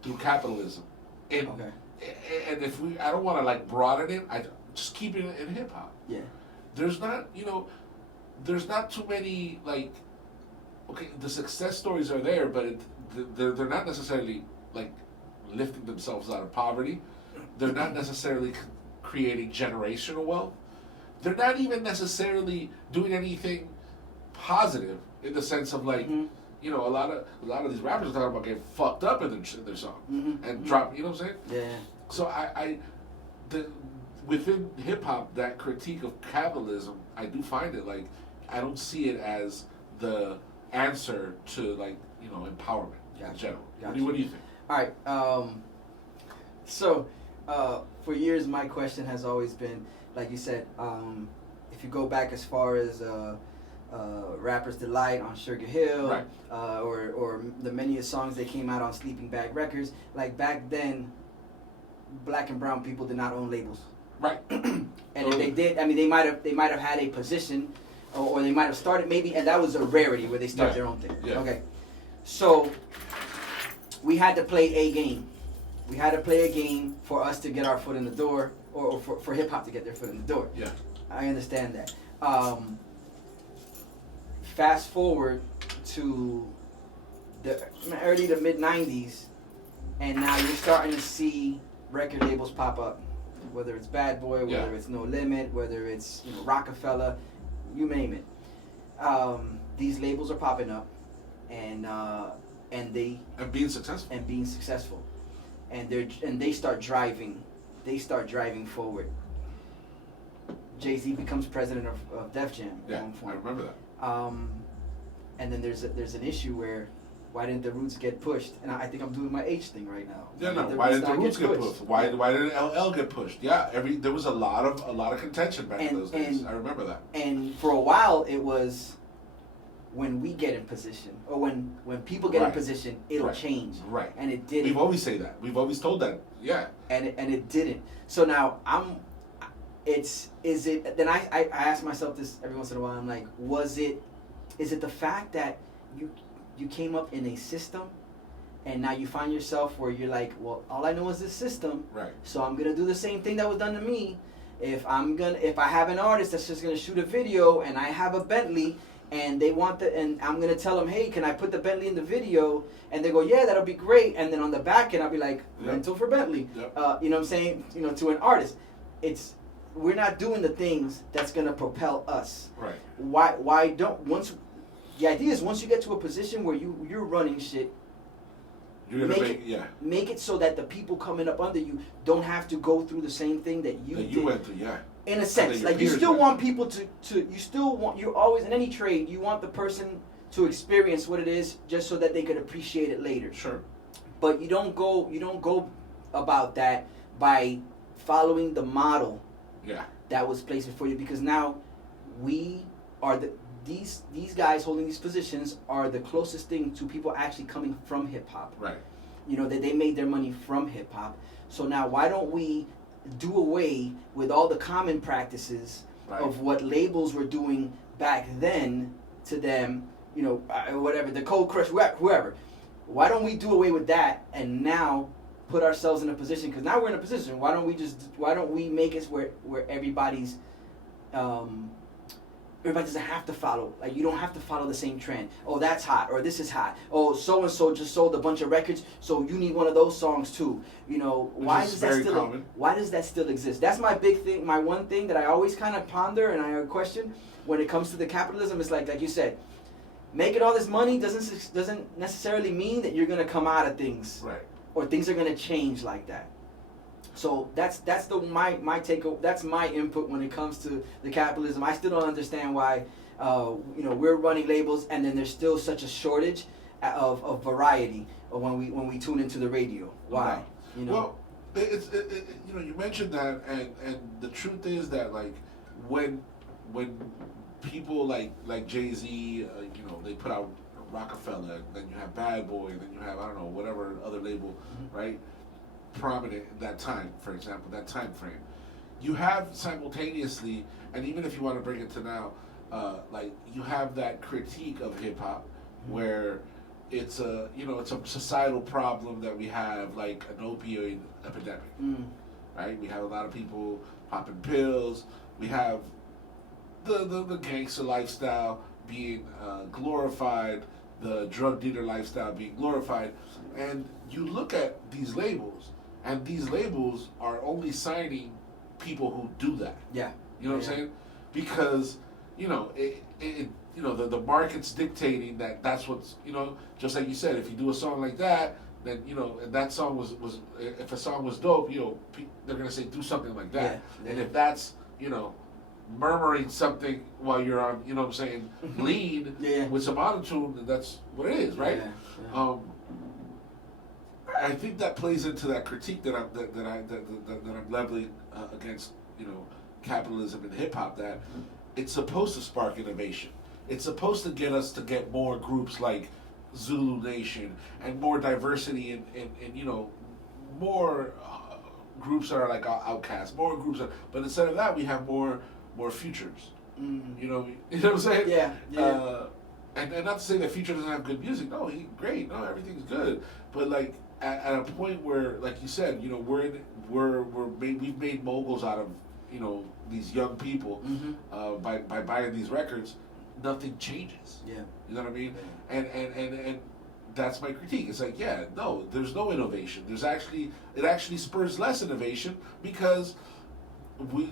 through capitalism. And I don't want to like broaden it. I just keep it in hip hop. Yeah. There's not too many like. Okay, the success stories are there, but they're not necessarily like lifting themselves out of poverty. They're not necessarily creating generational wealth. They're not even necessarily doing anything positive in the sense of like, you know, a lot of these rappers are talking about getting fucked up in their song and drop. You know what I'm saying? Yeah. So within hip hop, that critique of capitalism, I do find it like I don't see it as the answer to like, you know, empowerment in general. What do you think? All right. So for years, my question has always been, like you said, if you go back as far as Rapper's Delight on Sugar Hill, right. or the many songs that came out on Sleeping Bag Records, like back then, black and brown people did not own labels. Right. And if they did, I mean, they might have had a position, or they might have started maybe, and that was a rarity where they start their own thing. Yeah. Okay. So we had to play a game. We had to play a game for us to get our foot in the door, or for hip hop to get their foot in the door. Yeah. I understand that. Fast forward to the early to mid 90s, and now you're starting to see record labels pop up. Whether it's Bad Boy, whether it's No Limit, whether it's Rockefeller, you name it. These labels are popping up, and being successful, and they start driving forward. Jay-Z becomes president of Def Jam. Yeah, I remember that. And then there's an issue where, why didn't the Roots get pushed? And I think I'm doing my H thing right now. Yeah, no. Why didn't the Roots get pushed? Why didn't LL get pushed? Yeah, there was a lot of contention back in those days. I remember that. And for a while, it was when we get in position, or when people get in position, it'll change. Right. And it didn't. We've always said that. We've always told that. Yeah. And it didn't. So now is it? Then I ask myself this every once in a while. I'm like, is it the fact that you came up in a system, and now you find yourself where you're like, well, all I know is this system, right? So I'm gonna do the same thing that was done to me. If I have an artist that's just gonna shoot a video and I have a Bentley and and I'm gonna tell them, hey, can I put the Bentley in the video? And they go, yeah, that'll be great. And then on the back end, I'll be like, rental for Bentley. Yep. You know what I'm saying? You know, to an artist, we're not doing the things that's gonna propel us. Right. Why don't the idea is once you get to a position where you're running shit, you're gonna make it so that the people coming up under you don't have to go through the same thing that you went through, yeah. In a sense, like you still want people you're always in any trade, you want the person to experience what it is just so that they could appreciate it later. Sure. But you don't go about that by following the model that was placed before you, because now we are these guys holding these positions are the closest thing to people actually coming from hip hop. Right. You know, that they made their money from hip hop. So now why don't we do away with all the common practices of what labels were doing back then to them, you know, whatever, the Cold Crush, whoever. Why don't we do away with that and now put ourselves in a position, because now we're in a position, why don't we make it where everybody's everybody doesn't have to follow. Like, you don't have to follow the same trend. Oh, that's hot, or this is hot. Oh, so and so just sold a bunch of records, so you need one of those songs too. You know, why does that still exist? That's my big thing. My one thing that I always kind of ponder and I question when it comes to the capitalism is like you said, making all this money doesn't necessarily mean that you're gonna come out of things, right? Or things are gonna change like that. So that's my take. That's my input when it comes to the capitalism. I still don't understand why we're running labels and then there's still such a shortage of variety when we tune into the radio. Why? You know? Well, you mentioned that, and the truth is that like when people like Jay-Z, they put out Rockefeller, then you have Bad Boy, then you have whatever other label, right? Prominent in that time, for example, that time frame. You have simultaneously, and even if you want to bring it to now, you have that critique of hip hop where it's a societal problem that we have, like an opioid epidemic, right? We have a lot of people popping pills. We have the gangster lifestyle being glorified, the drug dealer lifestyle being glorified, and you look at these labels. And these labels are only signing people who do that. Yeah. You know what I'm saying? Because, the market's dictating that's what's, just like you said, if you do a song like that, then, and that song was if a song was dope, they're going to say do something like that. Yeah. And if that's, murmuring something while you're on, lead with some autotune, then that's what it is, right? Yeah. I think that plays into that critique that I'm leveling against capitalism and hip hop, that it's supposed to spark innovation. It's supposed to get us to get more groups like Zulu Nation and more diversity and more groups that are like Outkast, more groups but instead of that we have more futures. You know what I'm saying? Yeah. And not to say that Future doesn't have good music. No, he's great. No, everything's good. But like at a point where, like you said, we've made moguls out of these young people by buying these records. Nothing changes. Yeah. You know what I mean? And that's my critique. It's like, no, there's no innovation. It actually spurs less innovation because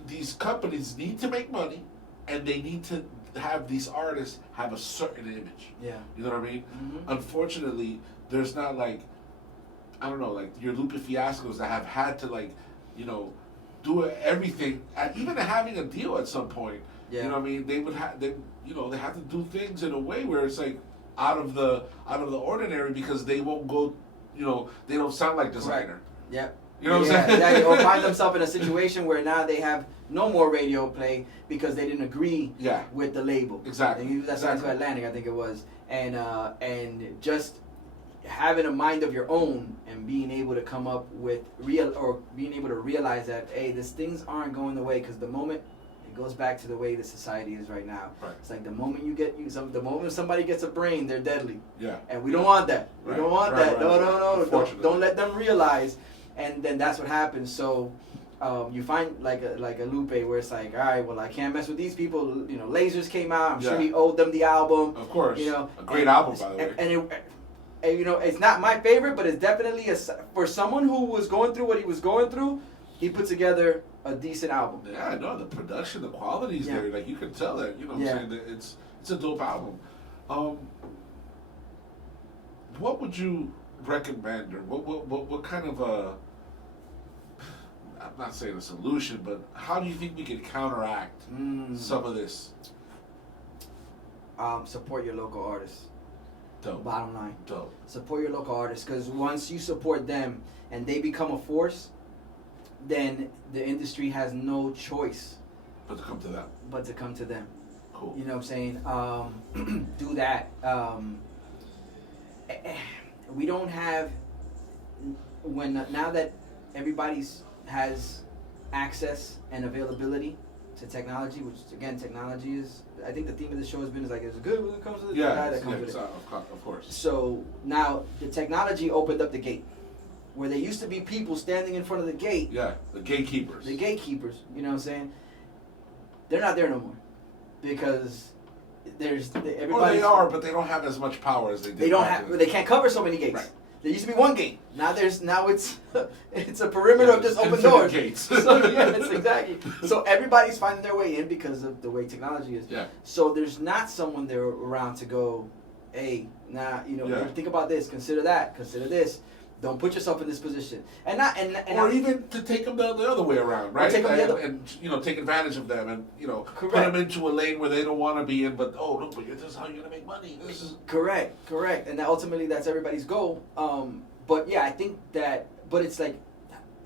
these companies need to make money, and they need to have these artists have a certain image. Yeah. You know what I mean? Mm-hmm. Unfortunately, there's not like your Lupe Fiascos that have had to do everything, even having a deal at some point. Yeah. You know what I mean? They would have they have to do things in a way where it's like out of the ordinary, because they won't go, they don't sound like designer. Right. Yep. You know what I'm saying? Exactly. Or find themselves in a situation where now they have no more radio play because they didn't agree with the label. Exactly. And that's to Atlantic, I think it was. And just having a mind of your own and being able to come up with being able to realize that, hey, these things aren't going away, because the moment it goes back to the way the society is right now. Right. It's like the moment the moment somebody gets a brain, they're deadly. Yeah. And we don't want that. We don't want that. No. Don't let them realize. And then that's what happens. So you find like a Lupe where it's like, all right, well, I can't mess with these people. You know, Lasers came out. I'm sure he owed them the album. Of course. You know, a great album, by the way. And you know, it's not my favorite, but it's definitely for someone who was going through what he was going through. He put together a decent album. Yeah, I know the production, the quality's there. Like you can tell that. You know, what I'm saying, that it's a dope album. What would you recommend, or what kind of a, I'm not saying a solution, but how do you think we could counteract some of this? Support your local artists. Dope. Bottom line. Dope. Support your local artists, because once you support them and they become a force, then the industry has no choice but to come to them. Cool. You know what I'm saying? Do that. We don't have, now that everybody has access and availability to technology, which again, technology is, I think the theme of the show has been, is like, it's good when it comes to the guy that comes with it. Of course. So now the technology opened up the gate, where there used to be people standing in front of the gate. Yeah, the gatekeepers. The gatekeepers, you know what I'm saying? They're not there no more, because everybody. Well, they are, but they don't have as much power as they did. They can't cover so many gates. Right. There used to be one gate. Now it's a perimeter of just open doors. Gates. So it's exactly. So everybody's finding their way in because of the way technology is. Yeah. So there's not someone there around to go, hey, think about this, consider that, consider this. Don't put yourself in this position, even to take them the other way around, right? And take advantage of them, and correct. Put them into a lane where they don't want to be in. But this is how you're gonna make money. This is correct, and ultimately that's everybody's goal. But yeah, I think that. But it's like,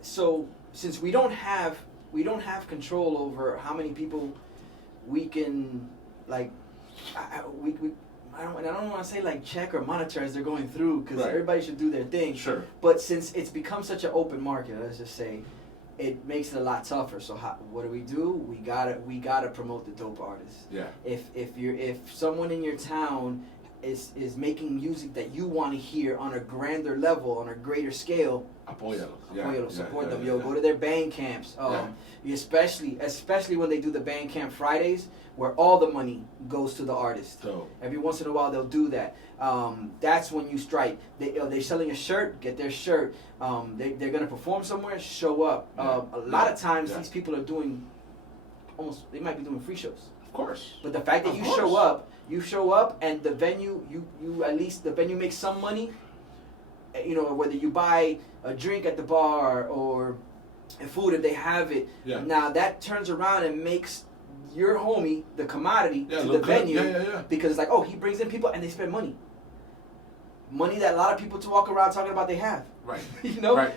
so since we don't have control over how many people we can I don't want to say like check or monitor as they're going through, because everybody should do their thing. Sure. But since it's become such an open market, let's just say, it makes it a lot tougher. So what do? We gotta promote the dope artists. Yeah. If someone in your town is making music that you want to hear on a grander level, on a greater scale, Apóyalos. Support them. Go to their band camps. Especially when they do the band camp Fridays, where all the money goes to the artist. So every once in a while they'll do that. That's when you strike. They're selling a shirt, get their shirt. They're gonna perform somewhere, show up. A lot of times these people are doing they might be doing free shows. Of course. But the fact that you show up, and the venue, you at least the venue makes some money. Whether you buy a drink at the bar or food if they have it. Yeah. Now that turns around and makes your homie the commodity to the venue, because it's like, oh, he brings in people and they spend money that a lot of people to walk around talking about they have. Right.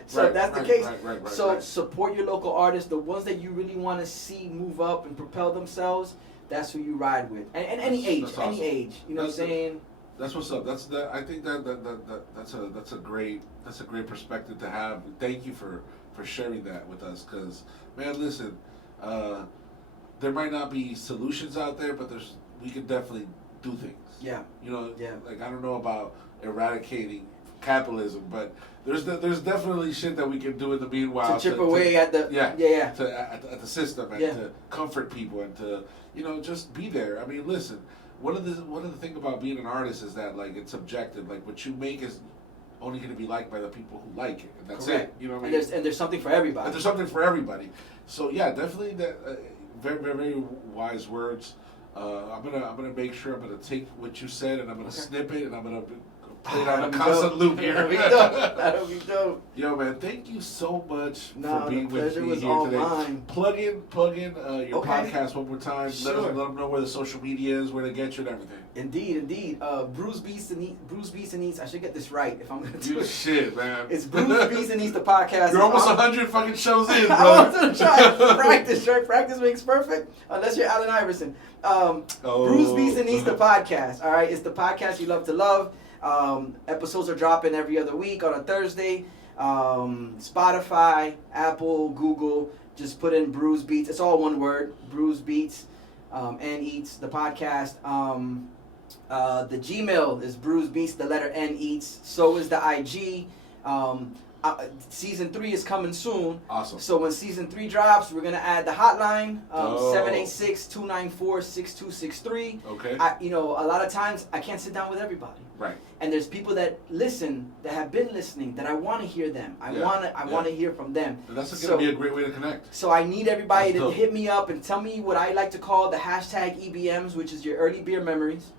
So if that's the case. Right. Support your local artists, the ones that you really want to see move up and propel themselves. That's who you ride with, and any age, awesome. You know what I'm saying? That's what's up. I think that's a great perspective to have. Thank you for sharing that with us, because man, listen, there might not be solutions out there, but we can definitely do things. Yeah. Like, I don't know about eradicating capitalism, but there's definitely shit that we can do in the meanwhile to chip away at the at the system, and to comfort people, and to just be there. I mean, listen. One of the thing about being an artist is that, like, it's subjective. Like, what you make is only going to be liked by the people who like it, and that's correct. it. You know what I mean? And there's something for everybody. And there's something for everybody. So yeah, definitely that. Very, very, very wise words. I'm gonna make sure I'm gonna take what you said, and I'm gonna snip it, and I'm gonna play it on a constant loop here. That'll be dope. Yo, man, thank you so much for being with me was here all today. Mine. Plug in your podcast one more time. Sure. Let them know where the social media is, where to get you, and everything. Indeed. Brews, Beats, and Eats. I should get this right if I'm gonna do it. Shit, man. It's Brews, Beats, and Eats, the podcast. You're almost 100 fucking shows in, bro. I want to try. Practice, right? Practice makes perfect. Unless you're Allen Iverson. Brews, Beats, and Eats, the podcast. All right, it's the podcast you love to love. Episodes are dropping every other week on a Thursday. Spotify, Apple, Google. Just put in Brews Beats. It's all one word. Brews Beats and Eats, the podcast. The Gmail is Brews Beats, the letter N Eats. So is the IG. Season 3 is coming soon. Awesome. So when season 3 drops, we're gonna add the hotline 786-294-6263. Okay. A lot of times I can't sit down with everybody. Right. And there's people that listen, that have been listening, that I want to hear them. I want to hear from them. And that's going to be a great way to connect. So I need everybody to hit me up and tell me what I like to call the hashtag EBMs, which is your early beer memories.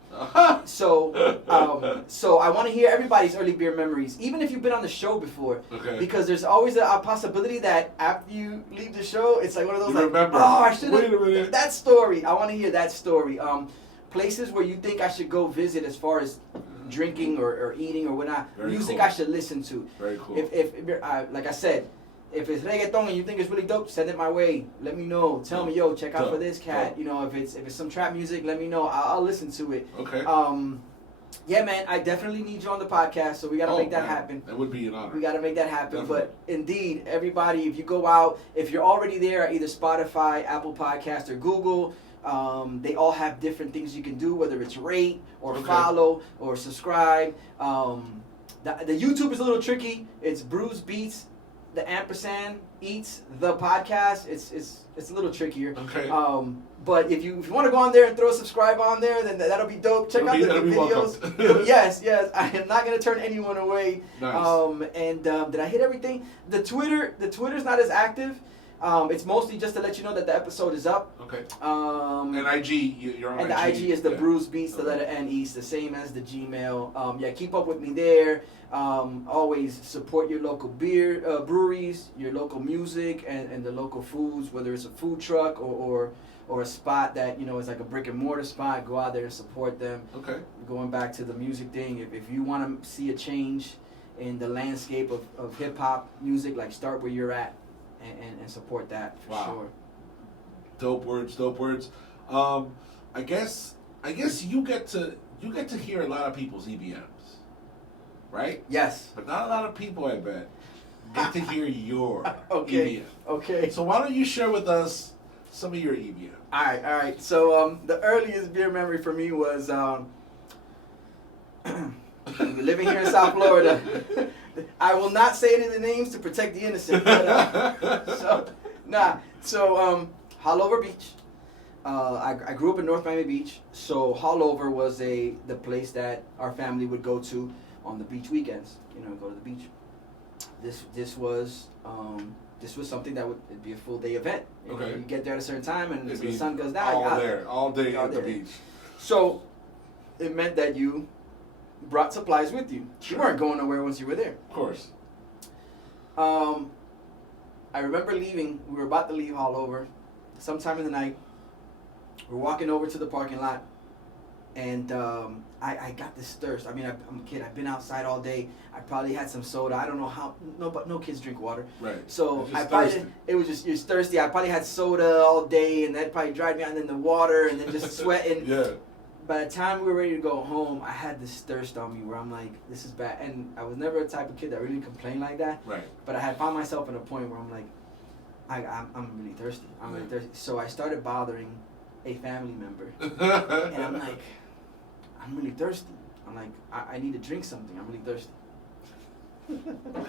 So I want to hear everybody's early beer memories, even if you've been on the show before. Okay. Because there's always a possibility that after you leave the show, it's like one of those remember. I should Wait a minute. that story. I want to hear that story. Places where you think I should go visit as far as drinking or eating or whatnot. Very music cool. I should listen to. Very cool. If like I said, if it's reggaeton and you think it's really dope, send it my way. Let me know. Tell me, yo, check out for this cat. If it's some trap music, let me know. I'll listen to it. Okay. Yeah, man, I definitely need you on the podcast, so we got to make that happen. That would be an honor. We got to make that happen. Definitely. But indeed, everybody, if you go out, if you're already there at either Spotify, Apple Podcast, or Google, they all have different things you can do, whether it's rate or follow or subscribe. The YouTube is a little tricky. It's Brews Beats, the ampersand Eats, the podcast. It's a little trickier. Okay. But if you want to go on there and throw a subscribe on there, then that'll be dope. Check out the videos. Yes, I am not gonna turn anyone away. Nice. Did I hit everything? The Twitter's not as active. It's mostly just to let you know that the episode is up. Okay. And IG, you're on IG. And the IG is the Brews Beats, the letter N East, the same as the Gmail. Keep up with me there. Always support your local breweries, your local music, and the local foods, whether it's a food truck or a spot that is like a brick and mortar spot. Go out there and support them. Okay. Going back to the music thing, if you want to see a change in the landscape of hip hop music, like start where you're at and support that for sure. Dope words. I guess you get to hear a lot of people's EBMs, right? Yes. But not a lot of people, I bet, get to hear your EBM. Okay. So why don't you share with us some of your EBM? All right. So the earliest beer memory for me was living here in South Florida. I will not say any of the names to protect the innocent. But, So Hallover Beach. I grew up in North Miami Beach, so Hallover was the place that our family would go to on the beach weekends. Go to the beach. This was something that would be a full day event. Okay. You get there at a certain time, and the sun goes down. All day at the beach. So it meant that you brought supplies with you. Sure. You weren't going nowhere once you were there. Of course. I remember leaving. We were about to leave Hallover sometime in the night. We're walking over to the parking lot, and I got this thirst. I mean, I'm a kid. I've been outside all day. I probably had some soda. I don't know how. No kids drink water. Right. So it was just you're thirsty. I probably had soda all day, and that probably dried me out in the water, and then just sweating. Yeah. By the time we were ready to go home, I had this thirst on me where I'm like, this is bad. And I was never a type of kid that really complained like that. Right. But I had found myself in a point where I'm like, I'm really thirsty. I'm really thirsty. So I started bothering a family member. And I'm like, I'm really thirsty. I'm like, I need to drink something. I'm really thirsty.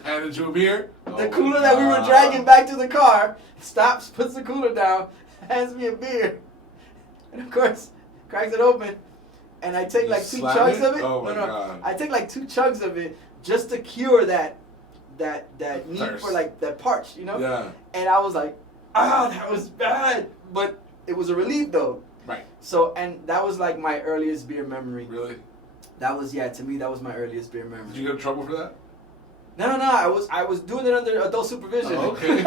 Handed you a beer? The cooler that we were dragging back to the car stops, puts the cooler down, hands me a beer. And of course, cracks it open. And I take like 2 chugs of it. Oh my God. I take like 2 chugs of it just to cure that need thirst. for like that parch, Yeah. And I was like, that was bad. But it was a relief though. Right. So, and that was like my earliest beer memory. Really? That was, to me, that was my earliest beer memory. Did you get in trouble for that? No. I was doing it under adult supervision. Oh, okay.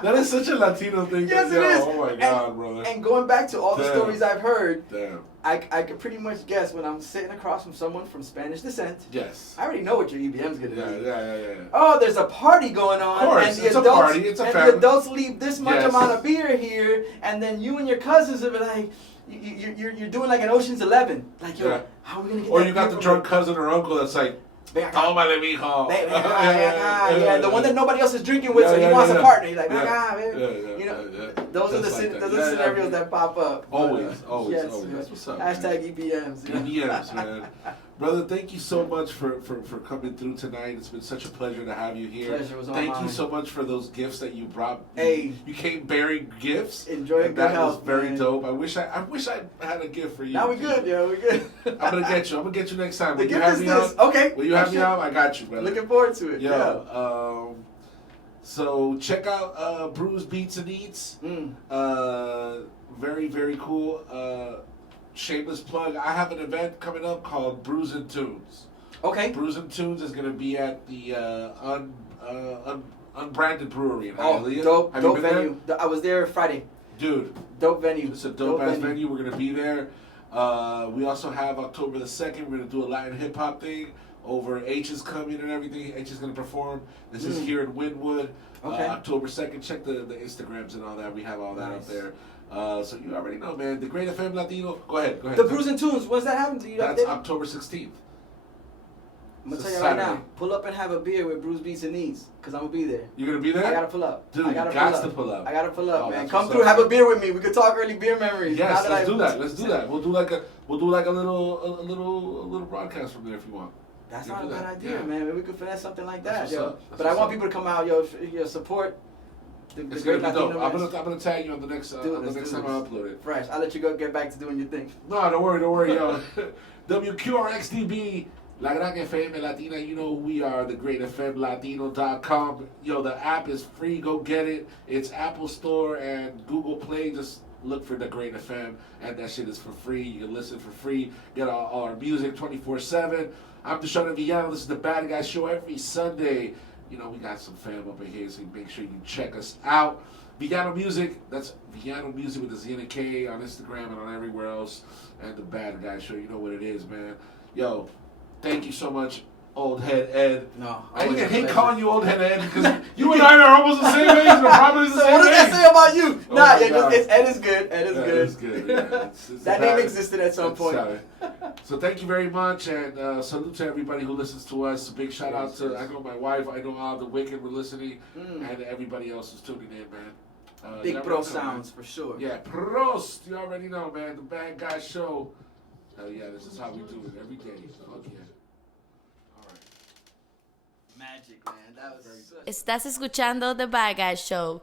That is such a Latino thing. Yes, it is. Oh my God, brother. And going back to all the stories I've heard, I could pretty much guess when I'm sitting across from someone from Spanish descent. Yes. I already know what your EBM's gonna be. Yeah. Oh, there's a party going on. Of course, and the it's adults, a party. It's a and family. the adults leave this much amount of beer here, and then you and your cousins will be like, you're doing like an Ocean's 11. Like, yo, how are we gonna get? Or that you got the drunk cousin or uncle that's like, tómale, mijo. Yeah, the one that nobody else is drinking with, so he wants a partner. He's like, you know, those are the scenarios that pop up. Always. Yes, That's what's up. Hashtag EPMs. EPMs, man. Brother, thank you so much for coming through tonight. It's been such a pleasure to have you here. Pleasure was all Thank mine. you so much for those gifts that you brought. Hey, you came bearing gifts. Enjoying good health. That was very dope. I wish I had a gift for you. Now we good, we good. I'm gonna get you next time. The Will you gift have is me this. out? Okay. Will you have me out? I got you, brother. Looking forward to it. So check out Brews Beats and Eats. Very, very cool. Shameless plug. I have an event coming up called Brews and Tunes. Okay. Brews and Tunes is going to be at the Unbranded Brewery in Hialeah. Dope venue. I was there Friday. Dude. Dope venue. It's a dope-ass venue. We're going to be there. We also have October the 2nd. We're going to do a Latin hip-hop thing. Over H is coming and everything. H is going to perform. This is here in Wynwood. October 2nd. Check the Instagrams and all that. We have all that up there. So you already know, man. Dagr8fm Latino. Go ahead. The Brews and Tunes. When's that happening to you? That's October 16th. I'm going to tell you right now. Pull up and have a beer with Brews Beats and Eats. Because I'm going to be there. You're going to be there? I got to pull up. Dude, you got to pull up. I got to pull up, man. Come through, have a beer with me. We could talk early beer memories. Yes, let's do that. We'll do like a little broadcast from there if you want. That's not a bad idea, man. Maybe we could finesse something like that, yo. But I want people to come out, support the great Latino. I'm gonna tag you on the next time I upload it. Fresh. I'll let you go get back to doing your thing. No, don't worry, yo. WQRXDB, Dagr8fm Latino. You know who we are, Dagr8fmlatino.com. Yo, the app is free. Go get it. It's Apple Store and Google Play. Just look for Dagr8fm, and that shit is for free. You can listen for free. Get all our music 24/7. I'm D'shon El Villano. This is the Bad Guy Show every Sunday. You know, we got some fam up in here, so make sure you check us out. Villano Music, that's Villano Music with a Z and a K on Instagram and on everywhere else. And the Bad Guy Show, you know what it is, man. Yo, thank you so much, Old Head Ed. No, I hate calling you Old Head Ed because you and I are almost the same age. We're probably the same age. What does that say about you? Oh Ed is good. Ed is good. Ed is good. Yeah. It's that name existed at some point. So thank you very much, and salute to everybody who listens to us. A big shout out to, I know my wife, I know all the Wicked were listening, and everybody else who's tuning in, man. Big pro sounds, for sure. Yeah, prost. You already know, man. The Bad Guy Show. Hell yeah, this is how we do it every day. Fuck yeah. All right. Magic, man. That was Estás escuchando The Bad Guy Show.